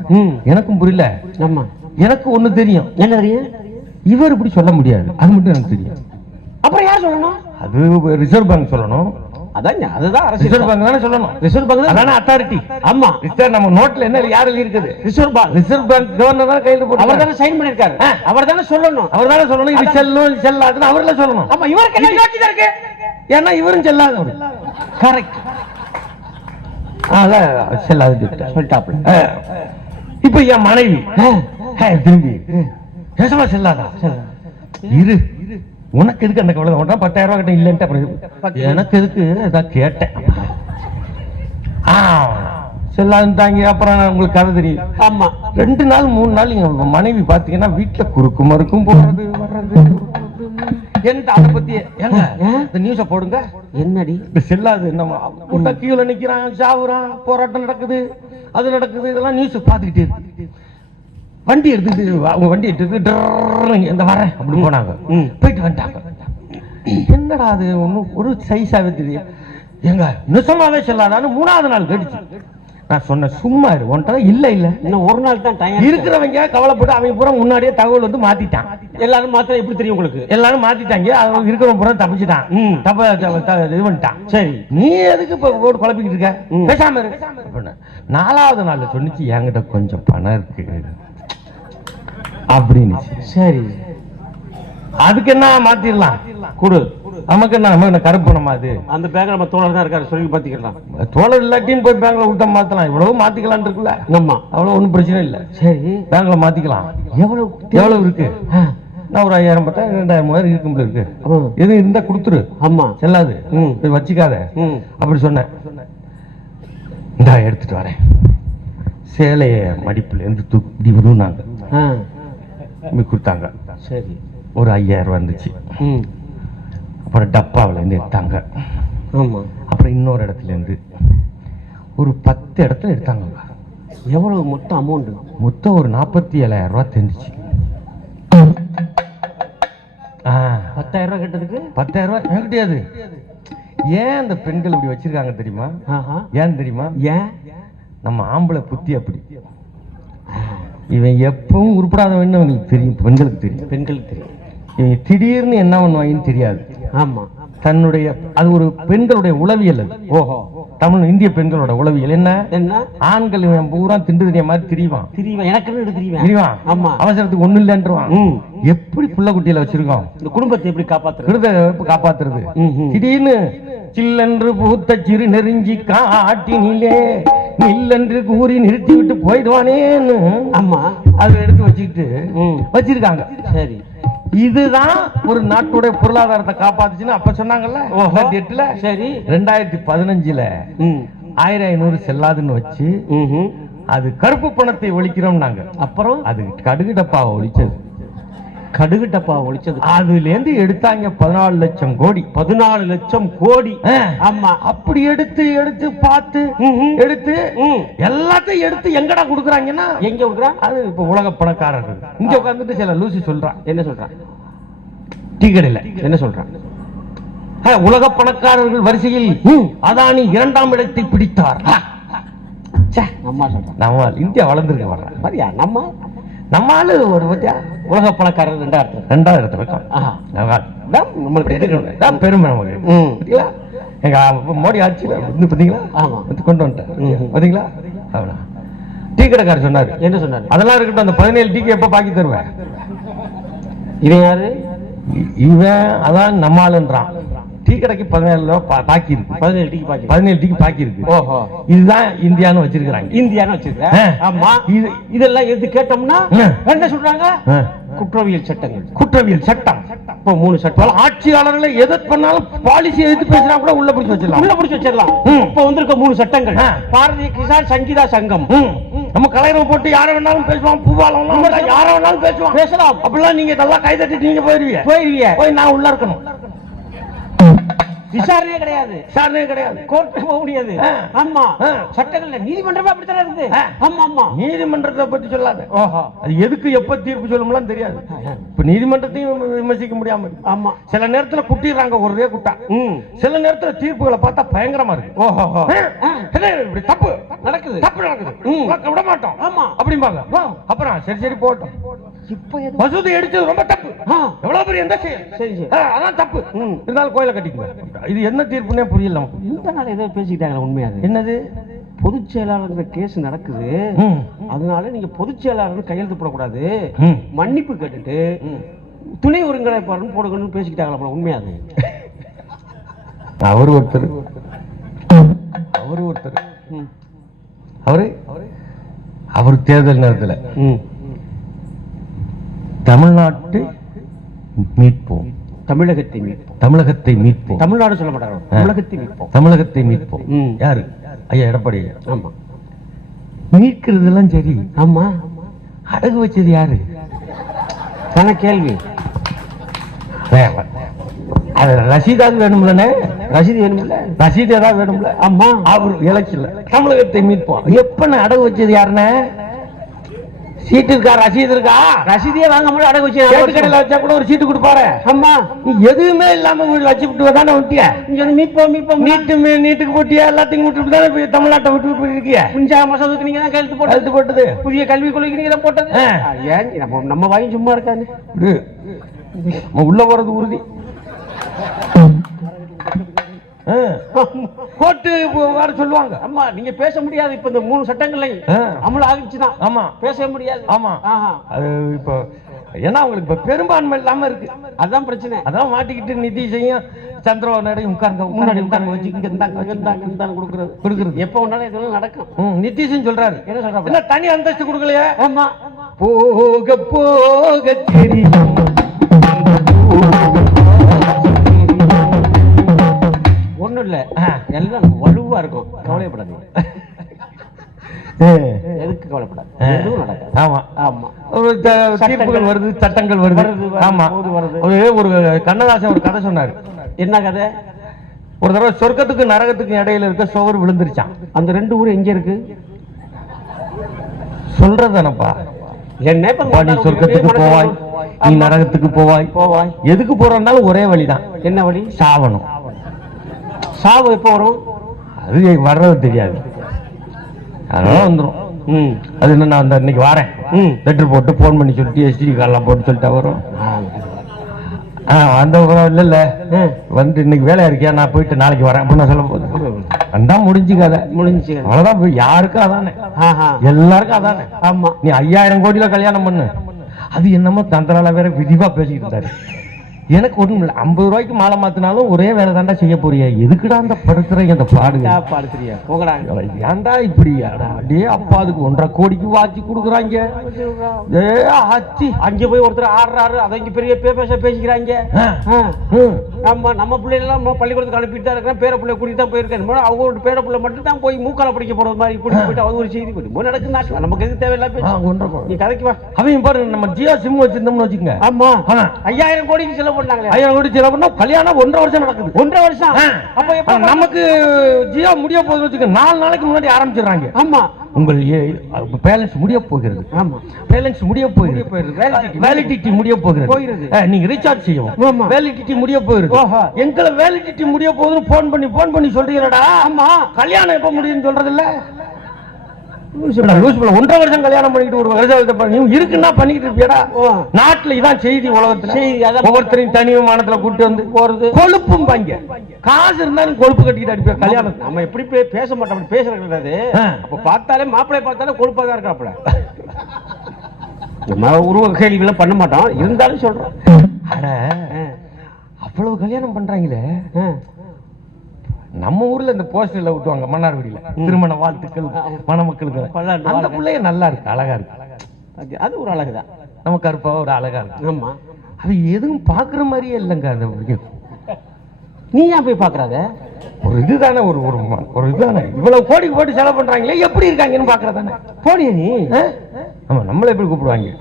எனக்கும் புரியல. ஆமா எனக்கு ஒண்ணு தெரியும். என்ன தெரியும்? இவர் இப்படி சொல்ல முடியாது. அது மட்டும் எனக்கு தெரியும். அப்புறம் யார் சொல்லணும்? அது ரிசர்வ் பேங்க் சொல்லணும். அதுதான் ரிசர்வ் பேங்க் தானே சொல்லணும். ரிசர்வ் பேங்க் தானே அத்தாரிட்டி. ஆமா நம்ம நோட்ல என்ன யார் இருக்குது? ரிசர்வ் பேங்க் கவர்னர் தான் கையில் போட்டு அவர் தானே சைன் பண்ணிருக்காரு. அவர் தானே சொல்லணும். இது செல்லும் செல்லாதுன்னு அவர்ல சொல்லணும். ஆமா இவருக்கு என்ன யோசிச்சு இருக்கு? ஏன்னா இவரும் செல்லாதவர். கரெக்ட். அதான் செல்லாது சொல்லிட்டாப்ல. இப்ப என் மனைவி திரும்பி பேசமா செல்லாதா? இரு உனக்கு எதுக்கு அந்த கவலை? 10,000 ரூபாய் கிட்ட இல்லன்ட்டு எனக்கு எதுக்கு ஏதாவது கேட்டேன். செல்லாதாங்க. அப்புறம் உங்களுக்கு கதை தெரியும். ஆமா 2 நாள் 3 நாள் எங்க மனைவி பாத்தீங்கன்னா வீட்டுல குறுக்கு மறுக்கும் போறது வர்றது. அதை பத்தி இந்த நியூஸ போடுங்க. என்னடி செல்லாது? நம்ம கீழே நிக்கிறான், சாவுறான், போராட்டம் நடக்குது, அது நடக்குது. இதெல்லாம் நியூஸ் பாத்துக்கிட்டே இருக்கு. வண்டி எடுத்துக்கிட்டு அவங்க வண்டி எடுத்துக்கிட்டு இந்த வரேன் அப்படி போனாங்க. போயிட்டு வந்துட்டாங்க. என்னடா அது ஒன்னும் ஒரு சைஸாவே தெரியும். எங்க நிசமாவே செல்லாதான்னு 3வது நாள் கடிச்சு நான் சொன்னேன் சும்மா இரு. ஒன்றரை இல்ல இன்னும் ஒரு நாள் தான் டைம் இருக்கிறவங்க கவலைப்பட்டு அவங்க பூரா முன்னாடியே தகவல் வந்து மாத்திட்டான். எல்லாரும் மாத்திரம் எப்படி தெரியும் உங்களுக்கு? எல்லாரும் மாத்திட்டாங்க. அவங்க இருக்கிறவங்க பூரா தப்பிச்சுட்டான். இது பண்ணிட்டான். சரி நீ எதுக்கு இப்ப போட்டு குழப்பிக்கிட்டு இருக்க? பேசாம இரு. 4வது நாள்ல சொன்னிச்சு என்கிட்ட கொஞ்சம் பணம் இருக்கு அப்படின்னு. சரி அதுக்கு என்ன மாத்திரலாம் கொடு. நமக்கு என்ன கருப்பு பணமா? அது அந்த பேங்க் நம்ம தோழர் தான் இருக்காரு சொல்லி பாத்திக்கலாம். தோழர் இல்லாட்டியும் போய் பேங்க்ல விட்டா மாத்தலாம். இவ்வளவு மாத்திக்கலாம் இருக்குல்ல. ஆமா அவ்வளவு ஒன்றும் பிரச்சனை இல்லை. சரி பேங்க்ல மாத்திக்கலாம். எவ்வளவு இருக்கு? நான் ஒரு 5000 பட்டா 2000 இருக்கு இருக்கு. எதுவும் இருந்தா கொடுத்துரு. ஆமா செல்லாது வச்சுக்காத அப்படி சொன்னேன். இந்தா எடுத்துட்டு வரேன். சேலைய மடிப்புல இருந்து தூக்கி விடுனாங்க. கொடுத்தாங்க. சரி ஒரு 5000 ரூபாய் வந்துச்சு. அப்புறம் டப்பாவில இருந்து எடுத்தாங்க. அப்புறம் இன்னொரு இடத்துல இருந்து ஒரு 10 இடத்துல எடுத்தாங்க. எவ்வளவு மொத்தம் அமௌண்ட்? மொத்தம் ஒரு 47,000 ரூபாய் தெரிஞ்சிச்சு. 10,000 ரூபாய் கட்டதுக்கு 10,000 ரூபாய் எனக்கு கிடையாது. ஏன் அந்த பெண்கள் இப்படி வச்சிருக்காங்க தெரியுமா? ஏன் தெரியுமா? ஏன் நம்ம ஆம்பளை புத்தி அப்படி. இவன் எப்பவும் உருப்படாதவன்னு அவங்களுக்கு தெரியும். பெண்களுக்கு தெரியும். இவங்க திடீர்னு என்ன பண்ணுவாங்கன்னு தெரியாது. ஆமா தன்னுடைய அது ஒரு பெண்களுடைய உளவியல். அது ஓஹோ தமிழ் இந்திய பெண்களோட உளவியல் என்ன? ஆண்கள் இவன் பூரா திண்டு தெரிய மாதிரி திரிவான். எனக்கு தெரியுவான். ஆமா அவசரத்துக்கு ஒண்ணு இல்லைன்றான். எப்படி புள்ள குட்டியில வச்சிருக்கோம்? இந்த குடும்பத்தை எப்படி காப்பாத்துறது? திடீர்னு சில்லென்று பூத்த சிறு நெருஞ்சி காட்டினிலே நில்லென்று கூறி நிறுத்தி விட்டு போயிடுவானேன்னு. ஆமா அதை எடுத்து வச்சுக்கிட்டு வச்சிருக்காங்க. சரி இதுதான் ஒரு நாட்டுடைய பொருளாதாரத்தை காப்பாத்துச்சுன்னு அப்ப சொன்னாங்கல்ல. 2008ல. சரி. 2015ல 1500 செல்லாதுன்னு வச்சு அது கருப்பு பணத்தை ஒழிக்கிறோம் நாங்க. அப்புறம் அது கடுகு டப்பாவை ஒழிச்சது. கடுகு டப்பா ஒழிச்சது. அதுல இருந்து எடுத்தாங்க 14 லட்சம் கோடி. 14 லட்சம் கோடி. ஆமா. அப்படி எடுத்து எடுத்து பார்த்து எடுத்து எல்லாத்தையும் எடுத்து எங்கடா குடுக்குறாங்கன்னா எங்க கொடுக்குறான்? அது இப்ப உலக பணக்காரர்கள் இங்க உட்கார்ந்துட்டு சில லூசி சொல்றான். என்ன சொல்றான்? டீ கடையில என்ன சொல்றான்? உலக பணக்காரர்கள் வரிசையில் அதானி 2ஆம் இடத்தை பிடித்தார். நம்ம சொல்றான். நம்ம இந்தியா வளர்ந்துருக்க வர்றேன். நம்ம ஆளு ஒரு பத்தியா உலக பணக்காரர் 2ஆவது இடத்துல பெருமை நமக்கு. எங்க மோடி ஆட்சியில பாத்தீங்களா கொண்டு வந்துட்டேன் பாத்தீங்களா. டீ கடைக்காரர் சொன்னாரு. என்ன சொன்னாரு? அதெல்லாம் இருக்கட்டும், அந்த 17 டீக்கு எப்ப பாக்கி தருவேன்? இவன் யாரு? இவன் அதான் நம்ம ஆளுன்றான். டீ கடைக்கு 17 பாக்கி இருக்கு. 17 டீக்கு பாக்கி இருக்கு. ஓஹோ. இதுதான் இந்தியான்னு வச்சிருக்காங்க. இந்தியான்னு வச்சிருக்க. ஆமா. இதெல்லாம் எது கேட்டோம்னா என்ன சொல்றாங்க? குற்றவியல் சட்டங்கள். குற்றவியல் சட்டம். இப்போ 3 சட்டம். ஆட்சியாளர்களை எதை பண்ணாலும் பாலிசி எதிர்த்து பேசினா கூட உள்ள பிடிச்சு வச்சிடலாம். இப்போ வந்திருக்க 3 சட்டங்கள். பாரதிய கிசான் சங்கீதா சங்கம். நம்ம கலைஞரை போட்டு யார வேணாலும் பேசுவான், பூவாலம் யார வேணாலும் பேசலாம். அப்படிலாம் நீங்க நல்லா கை தட்டிட்டு நீங்க போயிருவீங்க. போய் நான் உள்ள இருக்கணும். விசாரணையே கிடையாது. விசாரணையே கிடையாது. கோர்ட் போக முடியாது. ஆமா. சட்டங்கள்ல நீதிமன்றமே அப்படித்தான் இருக்கு. ஆமா ஆமா. நீதிமன்றத்தை பத்தி சொல்லாத. அது எதுக்கு எப்ப தீர்ப்பு சொல்லும்லாம் தெரியாது. இப்ப நீதிமன்றத்தையும் விமர்சிக்க முடியாம. ஆமா. சில நேரத்துல குட்டிடுறாங்க ஒரே குட்டா. சில நேரத்துல தீர்ப்புகளை பார்த்தா பயங்கரமா இருக்கு. ஓஹோ. இப்படி தப்பு நடக்குது. விட மாட்டோம். ஆமா அப்படிம்பாங்க. அப்புறம் சரி போட்டோம். இப்ப மசூதி எடுத்தது ரொம்ப தப்பு. எவ்வளவு பெரிய எந்த சரி அதான் தப்பு. இருந்தாலும் கோயிலை கட்டிக்குங்க. இது என்ன தீர்ப்புனே புரியல நமக்கு. இந்த நாள் ஏதோ பேசிக்கிட்டாங்க. உண்மையாது என்னது? பொதுச் செயலாளர் கேஸ் நடக்குது. அதனால நீங்க பொதுச் செயலாளர் கையெழுத்து போடக்கூடாது, மன்னிப்பு கேட்டுட்டு துணை ஒருங்கிணைப்பாளர் போடுங்கன்னு பேசிக்கிட்டாங்களா? உண்மையாது? அவர் ஒருத்தர் அவரு தேர்தல் நேரத்தில் தமிழ்நாட்டை மீட்போம், தமிழகத்தை மீட்போம். தமிழ்நாடு சொல்ல மாட்டாங்க. தமிழகத்தை மீட்போம். யாரு? ஐயா எடப்பாடி. ஆமா. மீட்கிறதெல்லாம் சரி. ஆமா. அடகு வச்சது யாரு? கேள்வி. அது ரசீதாவது வேணும்ல. ரசீது வேணும்ல. ரசீது ஏதாவது வேணும்ல. ஆமா. அவர் எலெக்ஷன்ல தமிழகத்தை மீட்போம். எப்ப அடகு வச்சது யாருன்னு? சீட்டு இருக்கா? ரசீது இருக்கா? ரசீதியே வாங்க முடியும். அடகு வச்சு கடையில வச்சா கூட ஒரு சீட்டு கொடுப்பாரு. ஆமா. நீ எதுவுமே இல்லாம வச்சு விட்டு தானே விட்டிய. நீட்டுக்கு போட்டியா? எல்லாத்தையும் விட்டு தானே தமிழ்நாட்டை விட்டு போயிருக்கிய. மசோதுக்கு நீங்க தான் கையெழுத்து போட்டது. புதிய கல்விக் கொள்கைக்கு நீங்க தான் போட்டது. ஏன் நம்ம வாங்கி சும்மா இருக்காது. உள்ள போறது உறுதி. கோர்ட்டு வர சொல்லுவாங்க. ஆமா. நீங்க பேச முடியாது. இப்ப இந்த 3 சட்டங்களை அமல் ஆகிடுச்சுதான். ஆமா. பேச முடியாது. ஆமா. அது இப்போ ஏன்னா உங்களுக்கு இப்ப பெரும்பான்மை இல்லாம இருக்கு. அதான் பிரச்சனை. அதான் மாட்டிக்கிட்டு நிதிஷையும் சந்திரபாபு நாயுடு உட்கார்ந்து வச்சு இங்க கொடுக்குறது. எப்ப ஒன்னாலும் இதெல்லாம் நடக்கும். நிதிஷன் சொல்றாரு. என்ன சொல்றாரு? தனி அந்தஸ்து கொடுக்கலையா? ஆமா. போக போக தெரியும். ஒண்ணும் இல்ல, எல்லாம் வலுவா இருக்கும். கவலைப்படாது. எதுக்கு கவலைப்படாது? எதுவும் நடக்காது. ஆமா ஆமா. தீர்ப்புகள் வருது, சட்டங்கள் வருது. ஆமா. ஒரு கண்ணதாசன் ஒரு கதை சொன்னாரு. என்ன கதை? ஒரு தடவை சொர்க்கத்துக்கு நரகத்துக்கு இடையில இருக்க சுவர் விழுந்துருச்சான். அந்த 2 ஊர் எங்க இருக்கு? சொல்றதானப்பா. என்ன நீ சொர்க்கத்துக்கு போவாய், நீ நரகத்துக்கு போவாய். எதுக்கு போறோம்னாலும் ஒரே வழிதான். என்ன வழி? சாவணும். சாவு எப்போ வரும்? அது வர்றது தெரியாது. அதனால வந்துடும். அது என்ன, நான் இன்னைக்கு வரேன் லெட்டர் போட்டு போன் பண்ணி சொல்லிட்டு எஸ்டி கார்டெல்லாம் போட்டு சொல்லிட்டா வரும். அந்த இல்ல வந்து இன்னைக்கு வேலையா இருக்கியா, நான் போயிட்டு நாளைக்கு வரேன் அப்படின்னு சொல்லும் போது வந்தா முடிஞ்சு அவ்வளவுதான். யாருக்கும் அதானே, எல்லாருக்கும் அதானே. ஆமா. நீ 5000 கோடியில கல்யாணம் பண்ணு. அது என்னமோ தந்தரால வேற விரிவா பேசிக்கிட்டு இருந்தாரு. எனக்கு ஒண்ணும் இல்லை. 50 ரூபாய்க்கு மாலை மாத்தினாலும் ஒரே வேலை தாண்டா செய்ய போறியா? எதுக்குடா அந்த படுத்துறீங்க அந்த பாடுத்துறியா போங்கடா. ஏன்டா இப்படி அப்படியே அப்பா அதுக்கு 1.5 கோடிக்கு வாட்சி கொடுக்குறாங்க. அங்க போய் ஒருத்தர் ஆடுறாரு, அதை இங்க பெரிய பேசிக்கிறாங்க. ஆமா, நம்ம பிள்ளைலாம் பள்ளிக்கூடத்துக்கு அனுப்பிட்டு தான் இருக்கிறேன், பேர பிள்ளை கூட்டிட்டு தான் போயிருக்கேன். அவங்களோட பேர பிள்ளை மட்டும் தான் போய் மூக்கால படிக்க போறது மாதிரி கூட்டிட்டு போயிட்டு அது ஒரு செய்தி போய் நடக்குது நாட்டில். நமக்கு எது தேவையில்ல பேச. நீ கதைக்கு வா. அவங்க பாரு, நம்ம ஜியோ சிம் வச்சிருந்தோம்னு வச்சுக்கோங்க. ஆமா, 5000 கோடிக்கு செலவு பண்ணாங்க. 5000 கோடி செலவு பண்ணா கல்யாணம் 1.5 வருஷம் நடக்குது. 1.5 வருஷம். அப்ப நமக்கு ஜியோ முடிய போகுதுன்னு வச்சுக்கோங்க, 4 நாளைக்கு முன்னாடி ஆரம்பிச்சிடுறாங்க. ஆமா, உங்கள் பேலன்ஸ் முடிய போகிறது. ஆமா, பேலன்ஸ் முடிய போகிறது, வேலிடிட்டி முடிய போகிறது. நீங்க ரீசார்ஜ் செய்யவும் வேலிடிட்டி முடிய போகிறது. எங்களை வேலிடிட்டி முடிய போகுதுன்னு போன் பண்ணி சொல்றீங்கடா. ஆமா, கல்யாணம் எப்ப முடியும்னு சொல்றது இல்ல. 1.5 வருஷம் கல்யாணம் பண்ணிட்டு 1 வருஷம் இருக்குன்னா பண்ணிட்டு இருப்பியடா. நாட்டுல இதான் செய்தி, உலகத்துல ஒவ்வொருத்தரையும் தனி விமானத்துல கூட்டு வந்து போறது கொழுப்பும் பாங்க. காசு இருந்தாலும் கொழுப்பு கட்டிக்கிட்டு அடிப்ப கல்யாணம். நம்ம எப்படி பேச மாட்டோம், அப்படி பேசுறது. அப்ப பார்த்தாலே மாப்பிள்ளை பார்த்தாலே கொழுப்பா தான் இருக்காப்புல. நம்ம உருவ கேள்விகளை பண்ண மாட்டோம், இருந்தாலும் சொல்றோம். அவ்வளவு கல்யாணம் பண்றாங்களே. நம்ம ஊர்ல இந்த போஸ்டர்ல விட்டுவாங்க மன்னார்குடியில, திருமண வாழ்த்துக்கள் மணமக்களுக்கு. அந்த பிள்ளைய நல்லா இருக்கு, அழகா இருக்கு. அது ஒரு அழகுதான். நம்ம கருப்பா ஒரு அழகா இருக்கு. ஆமா, அது எதுவும் பாக்குற மாதிரியே இல்லைங்க. அந்த நீ ஏன் போய் பாக்குறாத? ஒரு இதுதானே, ஒரு இதுதானே. இவ்வளவு கோடி போட்டு செலவு பண்றாங்களே, எப்படி இருக்காங்கன்னு பாக்குறதானே. போடியா நீ? ஆமா, நம்மள எப்படி கூப்பிடுவாங்க?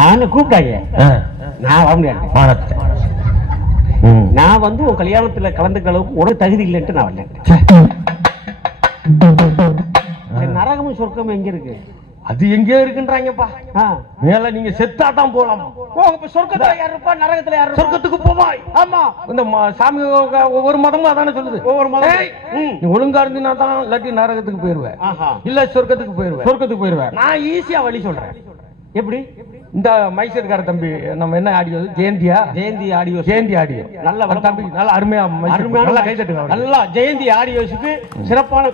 நானும் கூப்பிட்டாங்க, நான் வர முடியாது. நான் வந்து உன் கல்யாணத்துல கலந்துக்க அளவுக்கு ஒரு தகுதி இல்லைன்ட்டு நான் வரல. நரகமும் சொர்க்கமும் எங்க இருக்கு? அது எங்கேயோ இருக்குன்றாங்கப்பா. மேல நீங்க செத்தா தான் போலாம். சொர்க்கத்துல யார் இருப்பா, நரகத்துல யார்? சொர்க்கத்துக்கு போவாய். ஆமா, இந்த சாமி ஒவ்வொரு மதமும் அதானே சொல்லுது. ஒவ்வொரு மதம் நீ ஒழுங்கா இருந்தீங்கன்னா தான், இல்லாட்டி நரகத்துக்கு போயிருவேன், இல்ல சொர்க்கத்துக்கு போயிருவேன். சொர்க்கத்துக்கு போயிருவேன். நான் ஈஸியா வழி சொல்றேன். எப்படி? இந்த மைசூர்கார தம்பி, நம்ம என்ன ஆடியோ, ஜெயந்தி ஆடியோ, நல்ல தம்பி, நல்ல அருமையா நல்லா கை தட்டுங்க. நல்லா ஜெயந்தி ஆடியோஸுக்கு சிறப்பான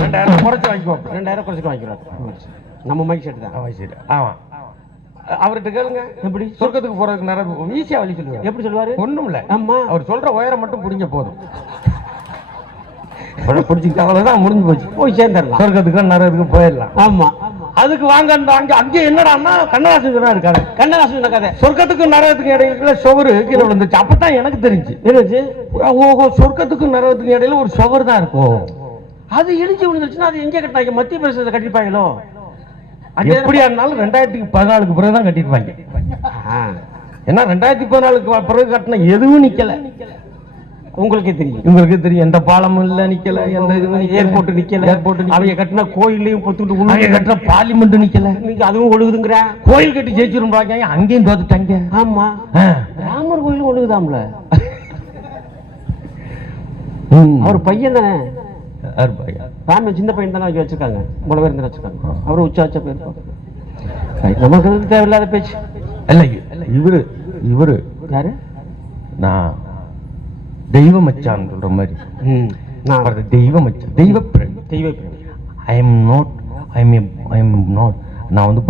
2000 குறைச்சு வாங்கிக்குவோம். 2000 குறைச்சு வாங்கிக்கிறோம். நம்ம மைக் செட் தான். மைக் ஆமா. அவர்கிட்ட கேளுங்க, எப்படி சொர்க்கத்துக்கு போறதுக்கு நேரம் ஈஸியா வழி சொல்லுவாரு. எப்படி சொல்லுவாரு? ஒண்ணும் இல்ல. ஆமா, அவர் சொல்ற உயரம் மட்டும் புடிங்க போதும். புடிச்சிக்கிட்டு அவ்வளவுதான், முடிஞ்சு போச்சு. போய் சேர்ந்துடலாம், சொர்க்கத்துக்கு நரகத்துக்கு போயிடலாம். ஆமா, அதுக்கு வாங்க அங்கே என்னடான்னா கண்ணதாசன் இருக்காரு. கண்ணதாசன் கதை. சொர்க்கத்துக்கும் நரகத்துக்கும் இடையில சுவரு கீழே விழுந்துச்சு. அப்பதான் எனக்கு தெரிஞ்சு, ஓஹோ, சொர்க்கத்துக்கும் நரகத்துக்கும் இடையில ஒரு சுவர் தான் இருக்கும். அது இடிஞ்சு விழுந்துச்சுன்னா அது எங்க கட்டினாங்க? மத்திய பிரதேசத்துல கட்டிருப்பாங்களோ? எப்படியா இருந்தாலும் 2014க்கு பிறகுதான் கட்டிருப்பாங்க. ஏன்னா 2014க்கு பிறகு கட்டின எதுவும் நிக்கல. உங்களுக்கே தெரியும், எந்த பாலமும் இல்ல, நிக்கல. எந்த இதுவும் ஏர்போர்ட் நிக்கல. அவங்க கட்டின கோயிலையும் பொத்துட்டு கட்டின பார்லிமெண்ட் நிக்கல. நீங்க அதுவும் ஒழுகுதுங்கிற. கோயில் கட்டி ஜெயிச்சிருப்பாங்க, அங்கேயும் தோத்துட்டாங்க. ஆமா, ராமர் கோயிலும் ஒழுகுதாம்ல. அவர் பையன் தானே, ராமன் சின்ன பையன் தானே வச்சிருக்காங்க. இவ்வளவு பேர் இருந்தா வச்சிருக்காங்க. அவரு உச்சாச்ச பேர். நமக்கு தேவையில்லாத பேச்சு இல்ல. இவரு யாரு? நான் தெய்வ மச்சான் சொல்ற மாதிரி. தெய்வ மச்சான், தெய்வ ஐ எம் நாட். நான் வந்து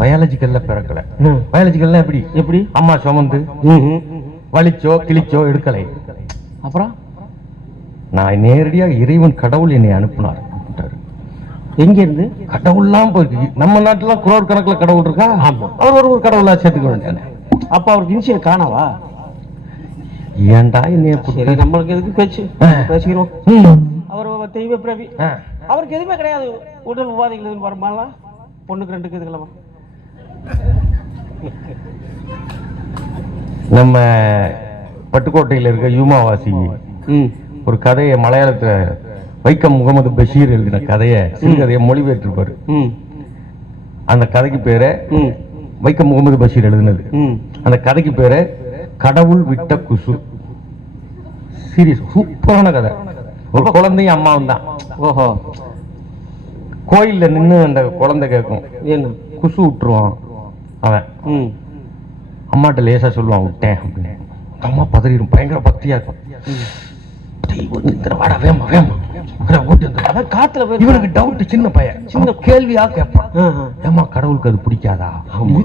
பயாலஜிக்கல்ல பிறக்கல. பயாலஜிக்கல்ல எப்படி அம்மா சுமந்து வலிச்சோ கிழிச்சோ எடுக்கலை. அப்புறம் நான் நேரடியாக இறைவன் கடவுள் என்னை அனுப்பினார். எங்க இருந்து? கடவுள்லாம் போயிருக்கு. நம்ம நாட்டுல குரோர் கணக்குல கடவுள் இருக்கா? அவர் ஒரு கடவுளா சேர்த்துக்க வேண்டியது. அப்ப அவருக்கு இனிஷியல் காணவா? ஏன்டா நம்மளுக்கு எதுக்கு பேச்சு பேசிக்கிறோம். அவர் தெய்வ பிரவி, அவருக்கு எதுவுமே கிடையாது. உடல் உபாதைகள் எதுவும் வருமானா? பொண்ணுக்கு 2க்கு இதுகளமா? நம்ம பட்டுக்கோட்டையில் இருக்க யூமாவாசி ஒரு கதையை மலையாளத்துல வைக்கம் முகமது பஷீர் எழுதின கதையை, சிறுகதையை மொழிபெயர்த்திருப்பாரு. அந்த கதைக்கு பேரு வைக்கம் முகமது பஷீர் எழுதினது. அந்த கதைக்கு பேரு கடவுள் விட்ட குசு. சீரியஸ், சூப்பரான கதை. ஒரு குழந்தையும் அம்மாவும் தான். ஓஹோ. கோயில்ல நின்று அந்த குழந்தை கேட்கும், என்ன குசு விட்டுருவான் அவன். அம்மாட்ட லேசா சொல்லுவான் விட்டேன் அப்படின்னு. அம்மா பதறிடும், பயங்கர பக்தியா இருக்கும். இவனுக்கு டவுட், சின்ன பையன், சின்ன கேள்வியா கேட்பான். ஏமா கடவுளுக்கு அது பிடிக்காதா?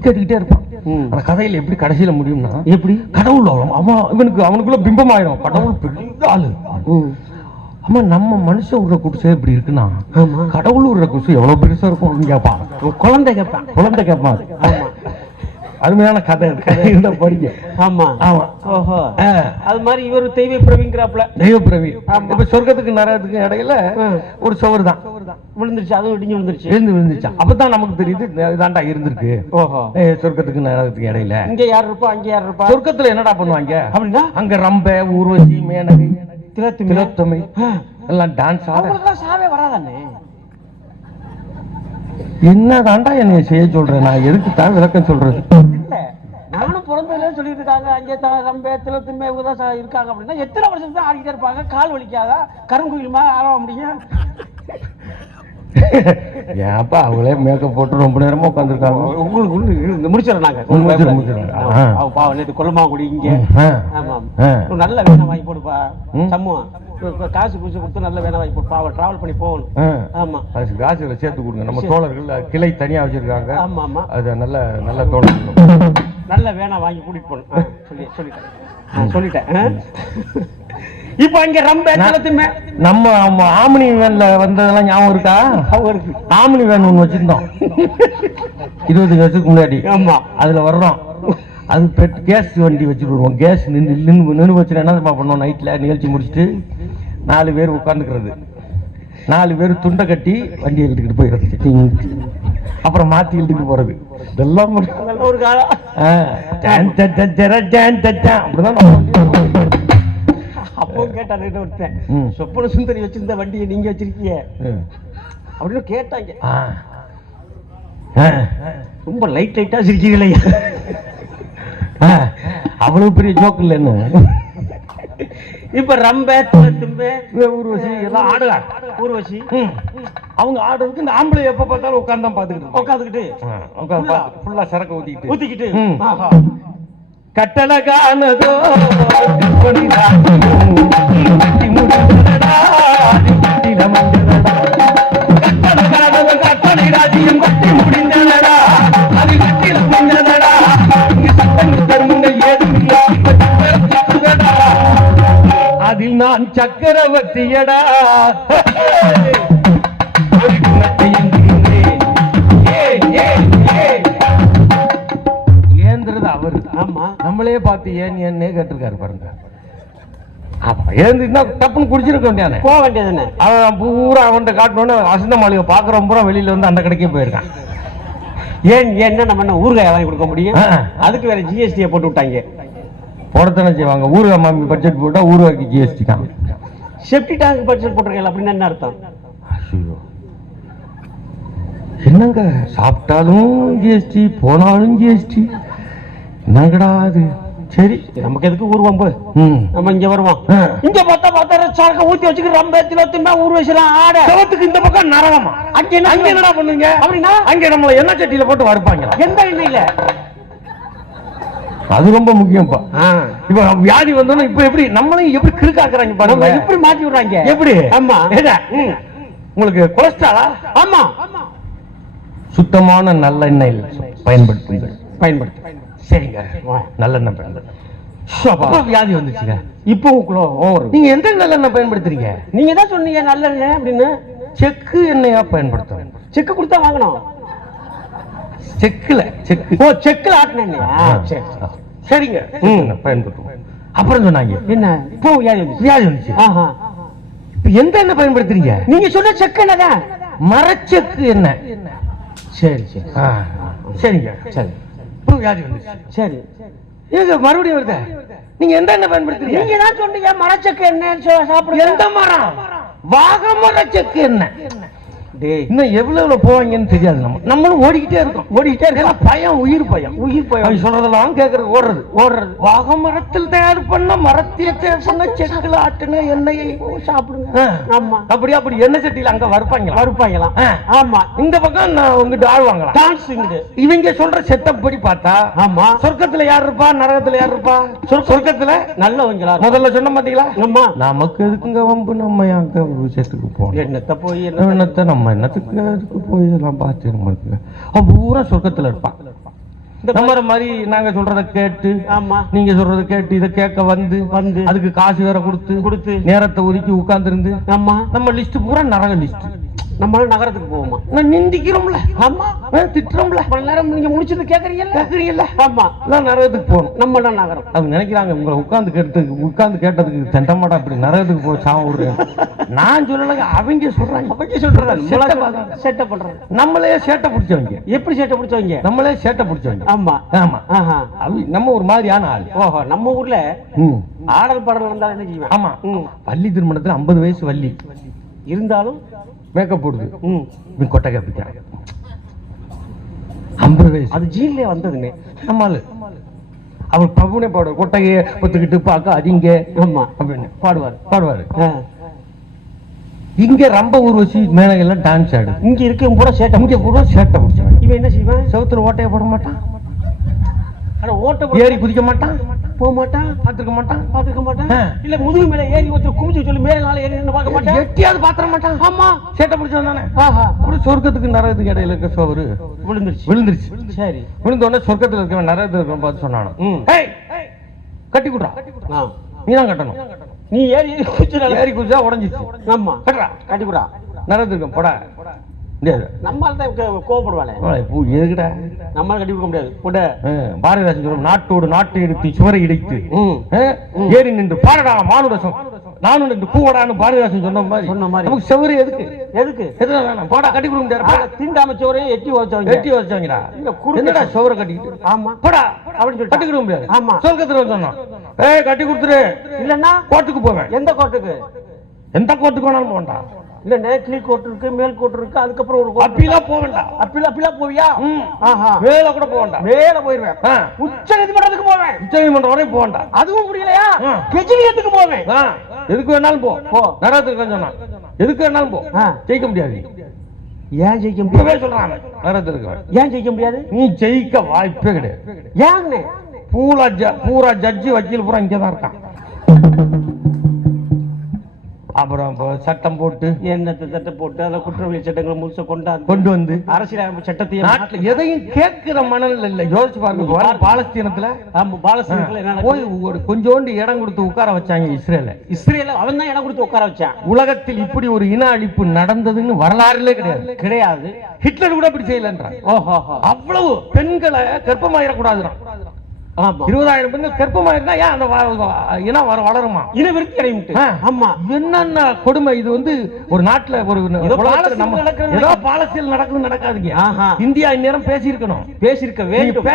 கேட்டுக்கிட்டே இருப்பான். அந்த கதையில எப்படி கடைசியில முடியும்னா எப்படி கடவுள் அவன் அவனுக்குள்ள பிம்பமாயிடும் கடவுள் பெரிய ஆளு. ஆமா நம்ம மனுஷன் விடுற குடிசை இப்படி இருக்குன்னா கடவுள் விடுற குடிசை எவ்வளவு பெருசா இருக்கும் அப்படின்னு கேட்பான். குழந்தை கேட்பான். அருமையான கதை இருந்தா படிக்க. ஆமா ஆமா. ஓஹோ. அது மாதிரி இவர் தெய்வ பிரவிங்கிறாப்ல. தெய்வ பிரவி. இப்ப சொர்க்கத்துக்கு நரகத்துக்கு இடையில ஒரு சுவர் தான் விழுந்துருச்சு. அதுவும் இடிஞ்சு விழுந்துருச்சான். அப்பதான் நமக்கு தெரியுது இதாண்டா இருந்திருக்கு. ஓஹோ. சொர்க்கத்துக்கு நரகத்துக்கு இடையில இங்க யார் இருப்பா அங்க யார் இருப்பா. சொர்க்கத்துல என்னடா பண்ணுவாங்க அப்படின்னா அங்க ரம்ப ஊர்வசி மேனகை திலோத்தமை எல்லாம் டான்ஸ் ஆட சாவே வராதானே. என்னதாண்டா என்னைய செய்ய சொல்றேன் நான் எதுக்கு தான் விளக்கம் சொல்றது. நானும் பிறந்ததுல சொல்லிட்டு இருக்காங்க அங்கே ரம்ப திலோத்தமை இவங்க தான் இருக்காங்க அப்படின்னா எத்தனை வருஷத்துக்கு தான் ஆடிக்கிட்டே இருப்பாங்க. கால் வலிக்காதா கருங்குயில் மாதிரி ஆட முடியும். ஏன்ப்பா அவங்களே மேக்கப் போட்டு ரொம்ப நேரமா உட்காந்துருக்காங்க. உங்களுக்கு முடிச்சிடறோம் நாங்க. பாவம் நேற்று கொல்லமாங்குடி இங்க. ஆமா நல்ல வேணா வாங்கி போடுப்பா. சம்முவம் காசு பூசி கொடுத்து நல்ல வேணா வாங்கி போட்டு பாவம் டிராவல் பண்ணி போகணும். ஆமா அதுக்கு காசுல சேர்த்து கொடுங்க. நம்ம தோழர்கள் கிளை தனியா வச்சிருக்காங்க. ஆமா ஆமா அது நல்ல நல்ல தோழர்கள் நல்ல வேணா வாங்கி கூட்டிட்டு போகணும். சொல்லிட்டேன். இப்ப இங்க ரொம்ப நம்ம ஆமினி வேன்ல வந்ததெல்லாம் ஞாபகம் இருக்கா? ஆமினி வேன் ஒண்ணு வச்சிருந்தோம் 20 வருஷத்துக்கு முன்னாடி. ஆமா அதுல வர்றோம். அது கேஸ் வண்டி வச்சுட்டு வருவோம். கேஸ் நின்று வச்சு என்ன பண்ணுவோம் நைட்ல நிகழ்ச்சி முடிச்சுட்டு 4 பேர் உட்காந்துக்கிறது. 4 பேர் துண்டை கட்டி வண்டி எழுதிக்கிட்டு போயிடுறது. அப்புறம் மாத்தி எழுதிட்டு போறது. இதெல்லாம் ஒரு காலம். அப்படிதான் அப்போ கேட்டாரு ஒருத்தன் சொப்பன சுந்தரி வச்சிருந்த வண்டியை நீங்க வச்சிருக்கீங்க அப்படின்னு கேட்டாங்க. ரொம்ப லைட்டா சிரிக்கீங்களே. அவ்வளவு பெரிய ஜோக்கு இல்லைன்னு. இப்ப ரம்ப ஊர்வசி எல்லாம் ஆடுறாங்க. ஊர்வசி அவங்க ஆடுறதுக்கு இந்த ஆம்பளை எப்ப பார்த்தாலும் உட்கார்ந்து உட்காந்துக்கிட்டு ஃபுல்லா சரக்கு ஊத்திக்கிட்டு கட்டழகானதோ அதில் நான் சக்கரவர்த்தியடா. ஏந்திரது அவரு. ஆமா நம்மளே பார்த்து ஏன்னே கேட்டிருக்காரு பாருங்க. ஏந்திருந்தா டப்புன்னு குடிச்சிருக்க வேண்டியானே போக வேண்டியதானே. அவன் பூரா அவன்கிட்ட காட்டணும்னு வசந்த மாளிகை பாக்குறவன் பூரா வெளியில வந்து அந்த கடைக்கே போயிருக்கான். ஏன்னா நம்ம என்ன ஊறுகாய் வாங்கி கொடுக்க முடியும்? அதுக்கு வேற ஜிஎஸ்டியை போட்டு விட்டாங்க. போடத்தானே செய்வாங்க. ஊறுகாய் மாமி பட்ஜெட் போட்டா ஊறுகாய்க்கு ஜிஎஸ்டி தான். செப்டி டேங்க் பட்ஜெட் போட்டிருக்கீங்க அப்படின்னு என்ன அர்த்தம்? என்னங்க சாப்பிட்டாலும் ஜிஎஸ்டி போனாலும் ஜிஎஸ்டி என்னங்கடா அது. சரி நமக்கு எதுக்கு ஊர்வம்பு. நம்ம இங்க வருவோம். இங்க பார்த்தா சரக்கு ஊத்தி வச்சுக்கிட்டு ரொம்ப திலோத்தமா ஊர்வசிலாம் ஆட சவத்துக்கு இந்த பக்கம் நரகமா. அங்க என்னடா பண்ணுங்க அப்படின்னா அங்க நம்மள எண்ணெய் சட்டியில போட்டு வறுப்பாங்க. எந்த எண்ணெயில? அது ரொம்ப முக்கியம்ப்பா. இப்ப வியாதி வந்தோம்னா இப்ப எப்படி நம்மளையும் எப்படி கிறுக்காக்குறாங்க பாருங்க. எப்படி மாத்தி விடுறாங்க எப்படி? ஆமா உங்களுக்கு கொலஸ்ட்ராலா? ஆமா சுத்தமான நல்ல எண்ணெய் பயன்படுத்து. சரிங்க நல்லெண்ணெய் பயன்படுத்த வியாதி வந்துச்சுங்க. இப்போ நீங்க எந்த நல்லெண்ணெய் பயன்படுத்துறீங்க? நீங்க தான் சொன்னீங்க நல்லெண்ணெய் அப்படின்னு. செக்கு எண்ணெயா பயன்படுத்துறேன். செக்கு கொடுத்தா வாங்கணும். செக்குல ஆட்டின எண்ணெயா? சரிங்க பயன்படுத்துவோம். அப்புறம் சொன்னாங்க என்ன இப்போ வியாதி வந்துச்சு. எந்த எண்ணெய் பயன்படுத்துறீங்க? நீங்க சொன்ன செக்கு எண்ணெய் தான். மரச்செக்கு எண்ணெய். சரி சரிங்க சரி வியாதி வந்துச்சு. சரி மறுபடியும் வருது. நீங்க எந்த எண்ணெய் பயன்படுத்துறீங்க? நீங்க தான் சொன்னீங்க மரச்செக்கு எண்ணெய் சாப்பிடுங்க. எந்த மரம்? வாகை மரச்செக்கு எண்ணெய். இன்னும் எவ்வளவு போவாங்கன்னு தெரியாது. நம்மளும் ஓடிக்கிட்டே இருக்கோம். பயம் உயிர் பயம் சொல்றதெல்லாம் கேட்கறது ஓடுறது. வாகமரத்தில் தயார் பண்ண மரத்திய தயார் பண்ண செக்குல ஆட்டுன எண்ணெயை சாப்பிடுங்க. ஆமா அப்படி எண்ணெய் சட்டியில அங்க வறுப்பாங்களாம். ஆமா இந்த பக்கம் உங்ககிட்ட ஆழ்வாங்களாம். இவங்க சொல்ற செட்டப் படி பார்த்தா ஆமா சொர்க்கத்துல யார் இருப்பா நரகத்துல யார் இருப்பா? சொர்க்கத்துல நல்லவங்களா முதல்ல சொன்ன பாத்தீங்களா? ஆமா நமக்கு எதுக்குங்க வம்பு? நம்ம அங்க விஷயத்துக்கு போனோம். என்னத்தை போய் என்னத்தை நம்ம என்னத்துக்கு போய் எல்லாம் பார்த்து பூரா சொர்க்கத்துல இருப்பான். நம்ம மாதிரி நாங்க சொல்றத கேட்டு, ஆமா, நீங்க சொல்றத கேட்டு இதை கேட்க வந்து அதுக்கு காசு வேற கொடுத்து நேரத்தை ஒதுக்கி உட்கார்ந்து இருந்து நம்ம லிஸ்ட் பூரா நரக லிஸ்ட். நம்மளும் நகரத்துக்கு போவோமா? நான் நிந்திக்கிறோம்ல, ஆமா, திட்டுறோம்ல, நேரம் நீங்க முடிச்சது கேக்குறீங்கல்ல, ஆமா, நான் நரகத்துக்கு போகணும். நம்ம தான் நகரம். அவங்க நினைக்கிறாங்க உங்களை உட்கார்ந்து கேட்டதுக்கு தண்டமாட்டா அப்படி நரகத்துக்கு போய் சாவ விடுறேன். நான் சொல்லலங்க, அவங்க சொல்றாங்க. சேட்டை பண்றாங்க. நம்மளே சேட்டை பிடிச்சவங்க. எப்படி சேட்டை பிடிச்சவங்க? நம்மளே சேட்டை பிடிச்சவங்க. ஆமா ஆமா. நம்ம ஒரு மாதிரியான ஆள். ஓஹோ, நம்ம ஊர்ல ஆடல் பாடல் இருந்தாலும் என்ன செய்வேன்? ஆமா, வள்ளி திருமணத்துல 50 வயசு வள்ளி இருந்தாலும் மேக்கப் போடுது. கொட்டை காப்பிக்கிறாங்க 50 வயசு. அது ஜீன்ல வந்ததுன்னு நம்மளு அவர் பகுனே பாடுவார். கொட்டையை ஒத்துக்கிட்டு பார்க்க அதிங்க ஆமா அப்படின்னு பாடுவாரு. இங்க ரொம்ப ஊர்வசி மேனகெல்லாம் டான்ஸ் ஆடு. இங்க இருக்க பூரா சேட்டை பிடிச்சவன். இவன் என்ன செய்வான்? செவுத்துல ஓட்டையை போட மாட்டான், ஓட்ட ஏறி குதிக்க மாட்டான், போக மாட்டான், பாத்துக்க மாட்டான். இல்ல முதுகு மேல ஏறி ஒருத்தர் குமிச்சு சொல்லி மேல நாள ஏறி பார்க்க மாட்டான், எட்டியாவது பாத்திர மாட்டான். ஆமா, சேட்டை பிடிச்சவன் தானே. அப்படி சொர்க்கத்துக்கு நரகத்துக்கு இடையில இருக்க சோறு விழுந்துருச்சு. சரி, விழுந்த உடனே சொர்க்கத்துல இருக்கவன் நரகத்துல இருக்கவன் பார்த்து சொன்னானோ, கட்டி குடுறா, நீதான் கட்டணும். நீ ஏறி குதிச்சா உடஞ்சிச்சு. ஆமா, கட்டுறா, கட்டி குடுறா. நரகத்துல இருக்க போடா. நம்மால தான் கோவப்படுவாளே, எதுக்குடா நம்மால கட்டி கொடுக்க முடியாது. பாரதிதாசன் சொல்றோம், நாட்டோடு நாட்டை எடுத்து சுவரை இடைத்து ஏறி நின்று பாரடா மானுடசம் நானும் நின்று பூவடான்னு பாரதிதாசன் சொன்ன மாதிரி நமக்கு செவரு எதுக்கு வேணாம், போடா கட்டி கொடுக்க முடியாது. தீண்டாம சோறையும் எட்டி வச்சவங்கடா என்னடா சோரை கட்டிக்கிட்டு. ஆமா, போடா அப்படின்னு சொல்லி கட்டி கொடுக்க முடியாது. ஆமா, சொர்க்கத்துல சொன்னான், கட்டி கொடுத்துரு, இல்லன்னா கோர்ட்டுக்கு போவேன். எந்த கோர்ட்டுக்கு வேணாலும் போண்டா. இல்ல கீழ் கோட்டு இருக்கு, மேல் கோட்டு இருக்கு, அதுக்கப்புறம் ஒரு அப்பீலாம் போவேண்டா. அப்பீலாம் போவியா? மேல கூட போவேண்டா. மேல போயிருவேன். உச்ச நீதிமன்றத்துக்கு போவேன். உச்ச நீதிமன்றம் வரையும் போவேண்டா. அதுவும் முடியலையா? கெஜ்ரியாலுக்கு போவேன். எதுக்கு வேணாலும் போ. நரகத்துக்கு சொன்னா எதுக்கு வேணாலும் போ. ஜெயிக்க முடியாது. ஏன் ஜெயிக்க முடியாது சொல்றாங்க? நரகத்துக்கு ஏன் ஜெயிக்க முடியாது? நீ ஜெயிக்க வாய்ப்பே கிடையாது. ஏன்னு? பூரா ஜட்ஜி வக்கீல் பூரா இங்கதான் இருக்கான். அப்புறம் சட்டம் போட்டு என்னத்தை சட்டம் போட்டு அதை குற்றவியல் சட்டங்களை முழுச கொண்டு வந்து அரசியல் சட்டத்தையும் நாட்டில் எதையும் கேட்கிற மனநிலை இல்லை. யோசிச்சு பாருங்க, பாலஸ்தீனத்துல போய் ஒரு கொஞ்சோண்டு இடம் கொடுத்து உட்கார வச்சாங்க. இஸ்ரேல அவன் தான் இடம் கொடுத்து உட்கார வச்சான். உலகத்தில் இப்படி ஒரு இன அழிப்பு நடந்ததுன்னு வரலாறுலே கிடையாது. ஹிட்லர் கூட இப்படி செய்யலன்றான். அவ்வளவு பெண்களை கர்ப்பமாயிடக்கூடாதுதான். 20,000 பெண்கள் கர்ப்பமாயிருந்தா ஏன் அந்த இனம் வளருமா? இனவிருத்தி அடையும். ஆமா, என்னென்ன கொடுமை இது. ஒரு நாட்டுல ஒரு ஏதோ பாலஸ்தீன் நடக்காதுங்க. இந்தியா இந்நேரம் பேசியிருக்க வேண்டும்.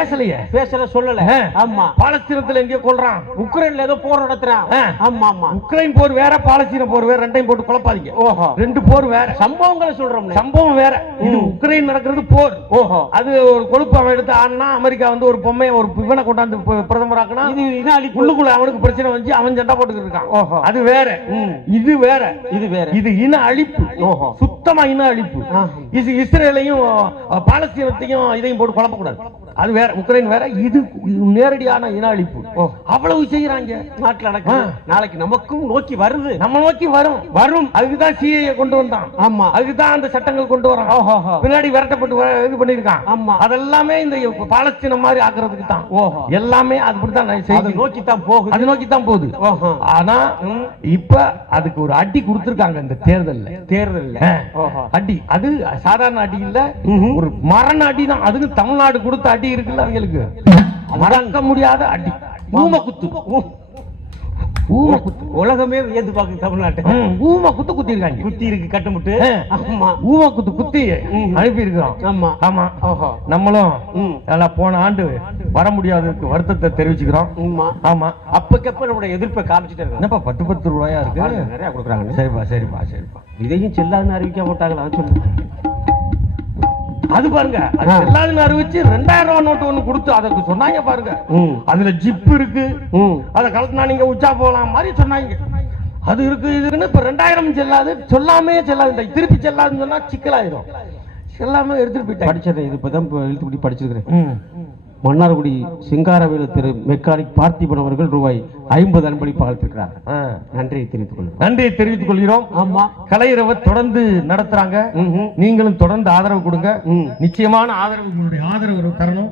பேசல, சொல்லல. ஆமா, பாலஸ்தீனத்துல எங்கேயோ கொல்றான், உக்ரைன்ல ஏதோ போர் நடத்துறான். ஆமா ஆமா, உக்ரைன் போர் வேற, பாலஸ்தீன போர் வேற, ரெண்டையும் போட்டு குழப்பாதீங்க. ரெண்டு போர் வேற, சம்பவங்களை சொல்றோம். சம்பவம் வேற. இது உக்ரைன் நடக்கிறது போர். அது ஒரு கொழுப்பு அவன் எடுத்து ஆனா அமெரிக்கா வந்து ஒரு பொம்மையை ஒரு இவனை கொண்டாந்து பிரதமராக்குனா உள்ளுக்குள்ள அவனுக்கு பிரச்சனை வந்து அவன் சண்டை போட்டுக்கிட்டு இருக்கான். அது வேற, இது வேற. இது இன அழிப்பு, சுத்தமா இன அழிப்பு. இது இஸ்ரேலையும் பாலஸ்தீனத்தையும் இதையும் போட்டு குழப்பக்கூடாது. அது வேற, உக்ரைன் வேற. இது நேரடியான இன அழிப்பு. அவ்வளவு செய்யறாங்க நாட்டுல நடக்குது. நாளைக்கு நமக்கும் நோக்கி வருது, நம்ம நோக்கி வரும். அதுக்குதான் சிஏஏ கொண்டு வந்தான். ஆமா, அதுக்குதான் அந்த சட்டங்கள் கொண்டு வரான். பின்னாடி விரட்டப்பட்டு இது பண்ணிருக்கான். ஆமா, அதெல்லாமே இந்த பாலஸ்தீனம் மாதிரி ஆக்குறதுக்கு தான். எல்லாமே அப்படித்தான் நோக்கித்தான் போகுது. ஆனா இப்ப அதுக்கு ஒரு அடி கொடுத்திருக்காங்க இந்த தேர்தல்ல. அடி அது சாதாரண அடி இல்ல, ஒரு மரண அடி தான். அதுக்கு தமிழ்நாடு கொடுத்த அடி இருக்குல்ல, அவங்களுக்கு மறக்க முடியாத அடி. ஊம குத்து உலகமே வியந்து பாக்குது தமிழ்நாட்டை. ஊம குத்தி இருக்காங்க. குத்தி இருக்கு கட்டமுட்டு. ஆமா, ஊம குத்தி அனுப்பி இருக்கிறோம். ஆமா ஆமா, நம்மளும் எல்லாம் போன ஆண்டு வர முடியாததுக்கு வருத்தத்தை தெரிவிச்சுக்கிறோம். ஆமா, அப்பக்கப்ப நம்மளோட எதிர்ப்பை காமிச்சுட்டு இருக்கோம். என்னப்பா 10 ரூபாயா இருக்கு, நிறைய கொடுக்குறாங்க. சரிப்பா. இதையும் செல்லாதுன்னு அறிவிக்க மாட்டாங்களா? சொல்லு. அது பாருங்க, எல்லாரும் அறிவிச்சு 2000 ரூபாய் நோட்டு ஒண்ணு கொடுத்து அதற்கு சொன்னாங்க பாருங்க. அதுல ஜிப் இருக்கு, அத கலத்தினா நீங்க உச்சா போலாம் மாதிரி சொன்னாங்க. அது இருக்கு இதுன்னு. இப்ப 2000 செல்லாது, செல்லாது, திருப்பி செல்லாதுன்னு சொன்னா சிக்கலாயிரும். எல்லாமே எடுத்துட்டு போயிட்டேன். படிச்சது இது இப்பதான் எழுத்துப்படி படிச்சிருக்கிறேன். மன்னார்குடி சிங்காரவேலு திரு மெக்கானிக் பார்த்திபன் அவர்கள் ரூபாய் 50 அன்பளிப்பு அளித்திருக்கிறார். நன்றியை தெரிவித்துக் கொள்கிறோம். ஆமா, கலையிரவை தொடர்ந்து நடத்துறாங்க. நீங்களும் தொடர்ந்து ஆதரவு கொடுங்க. நிச்சயமான ஆதரவு, உங்களுடைய ஆதரவு தரணும்.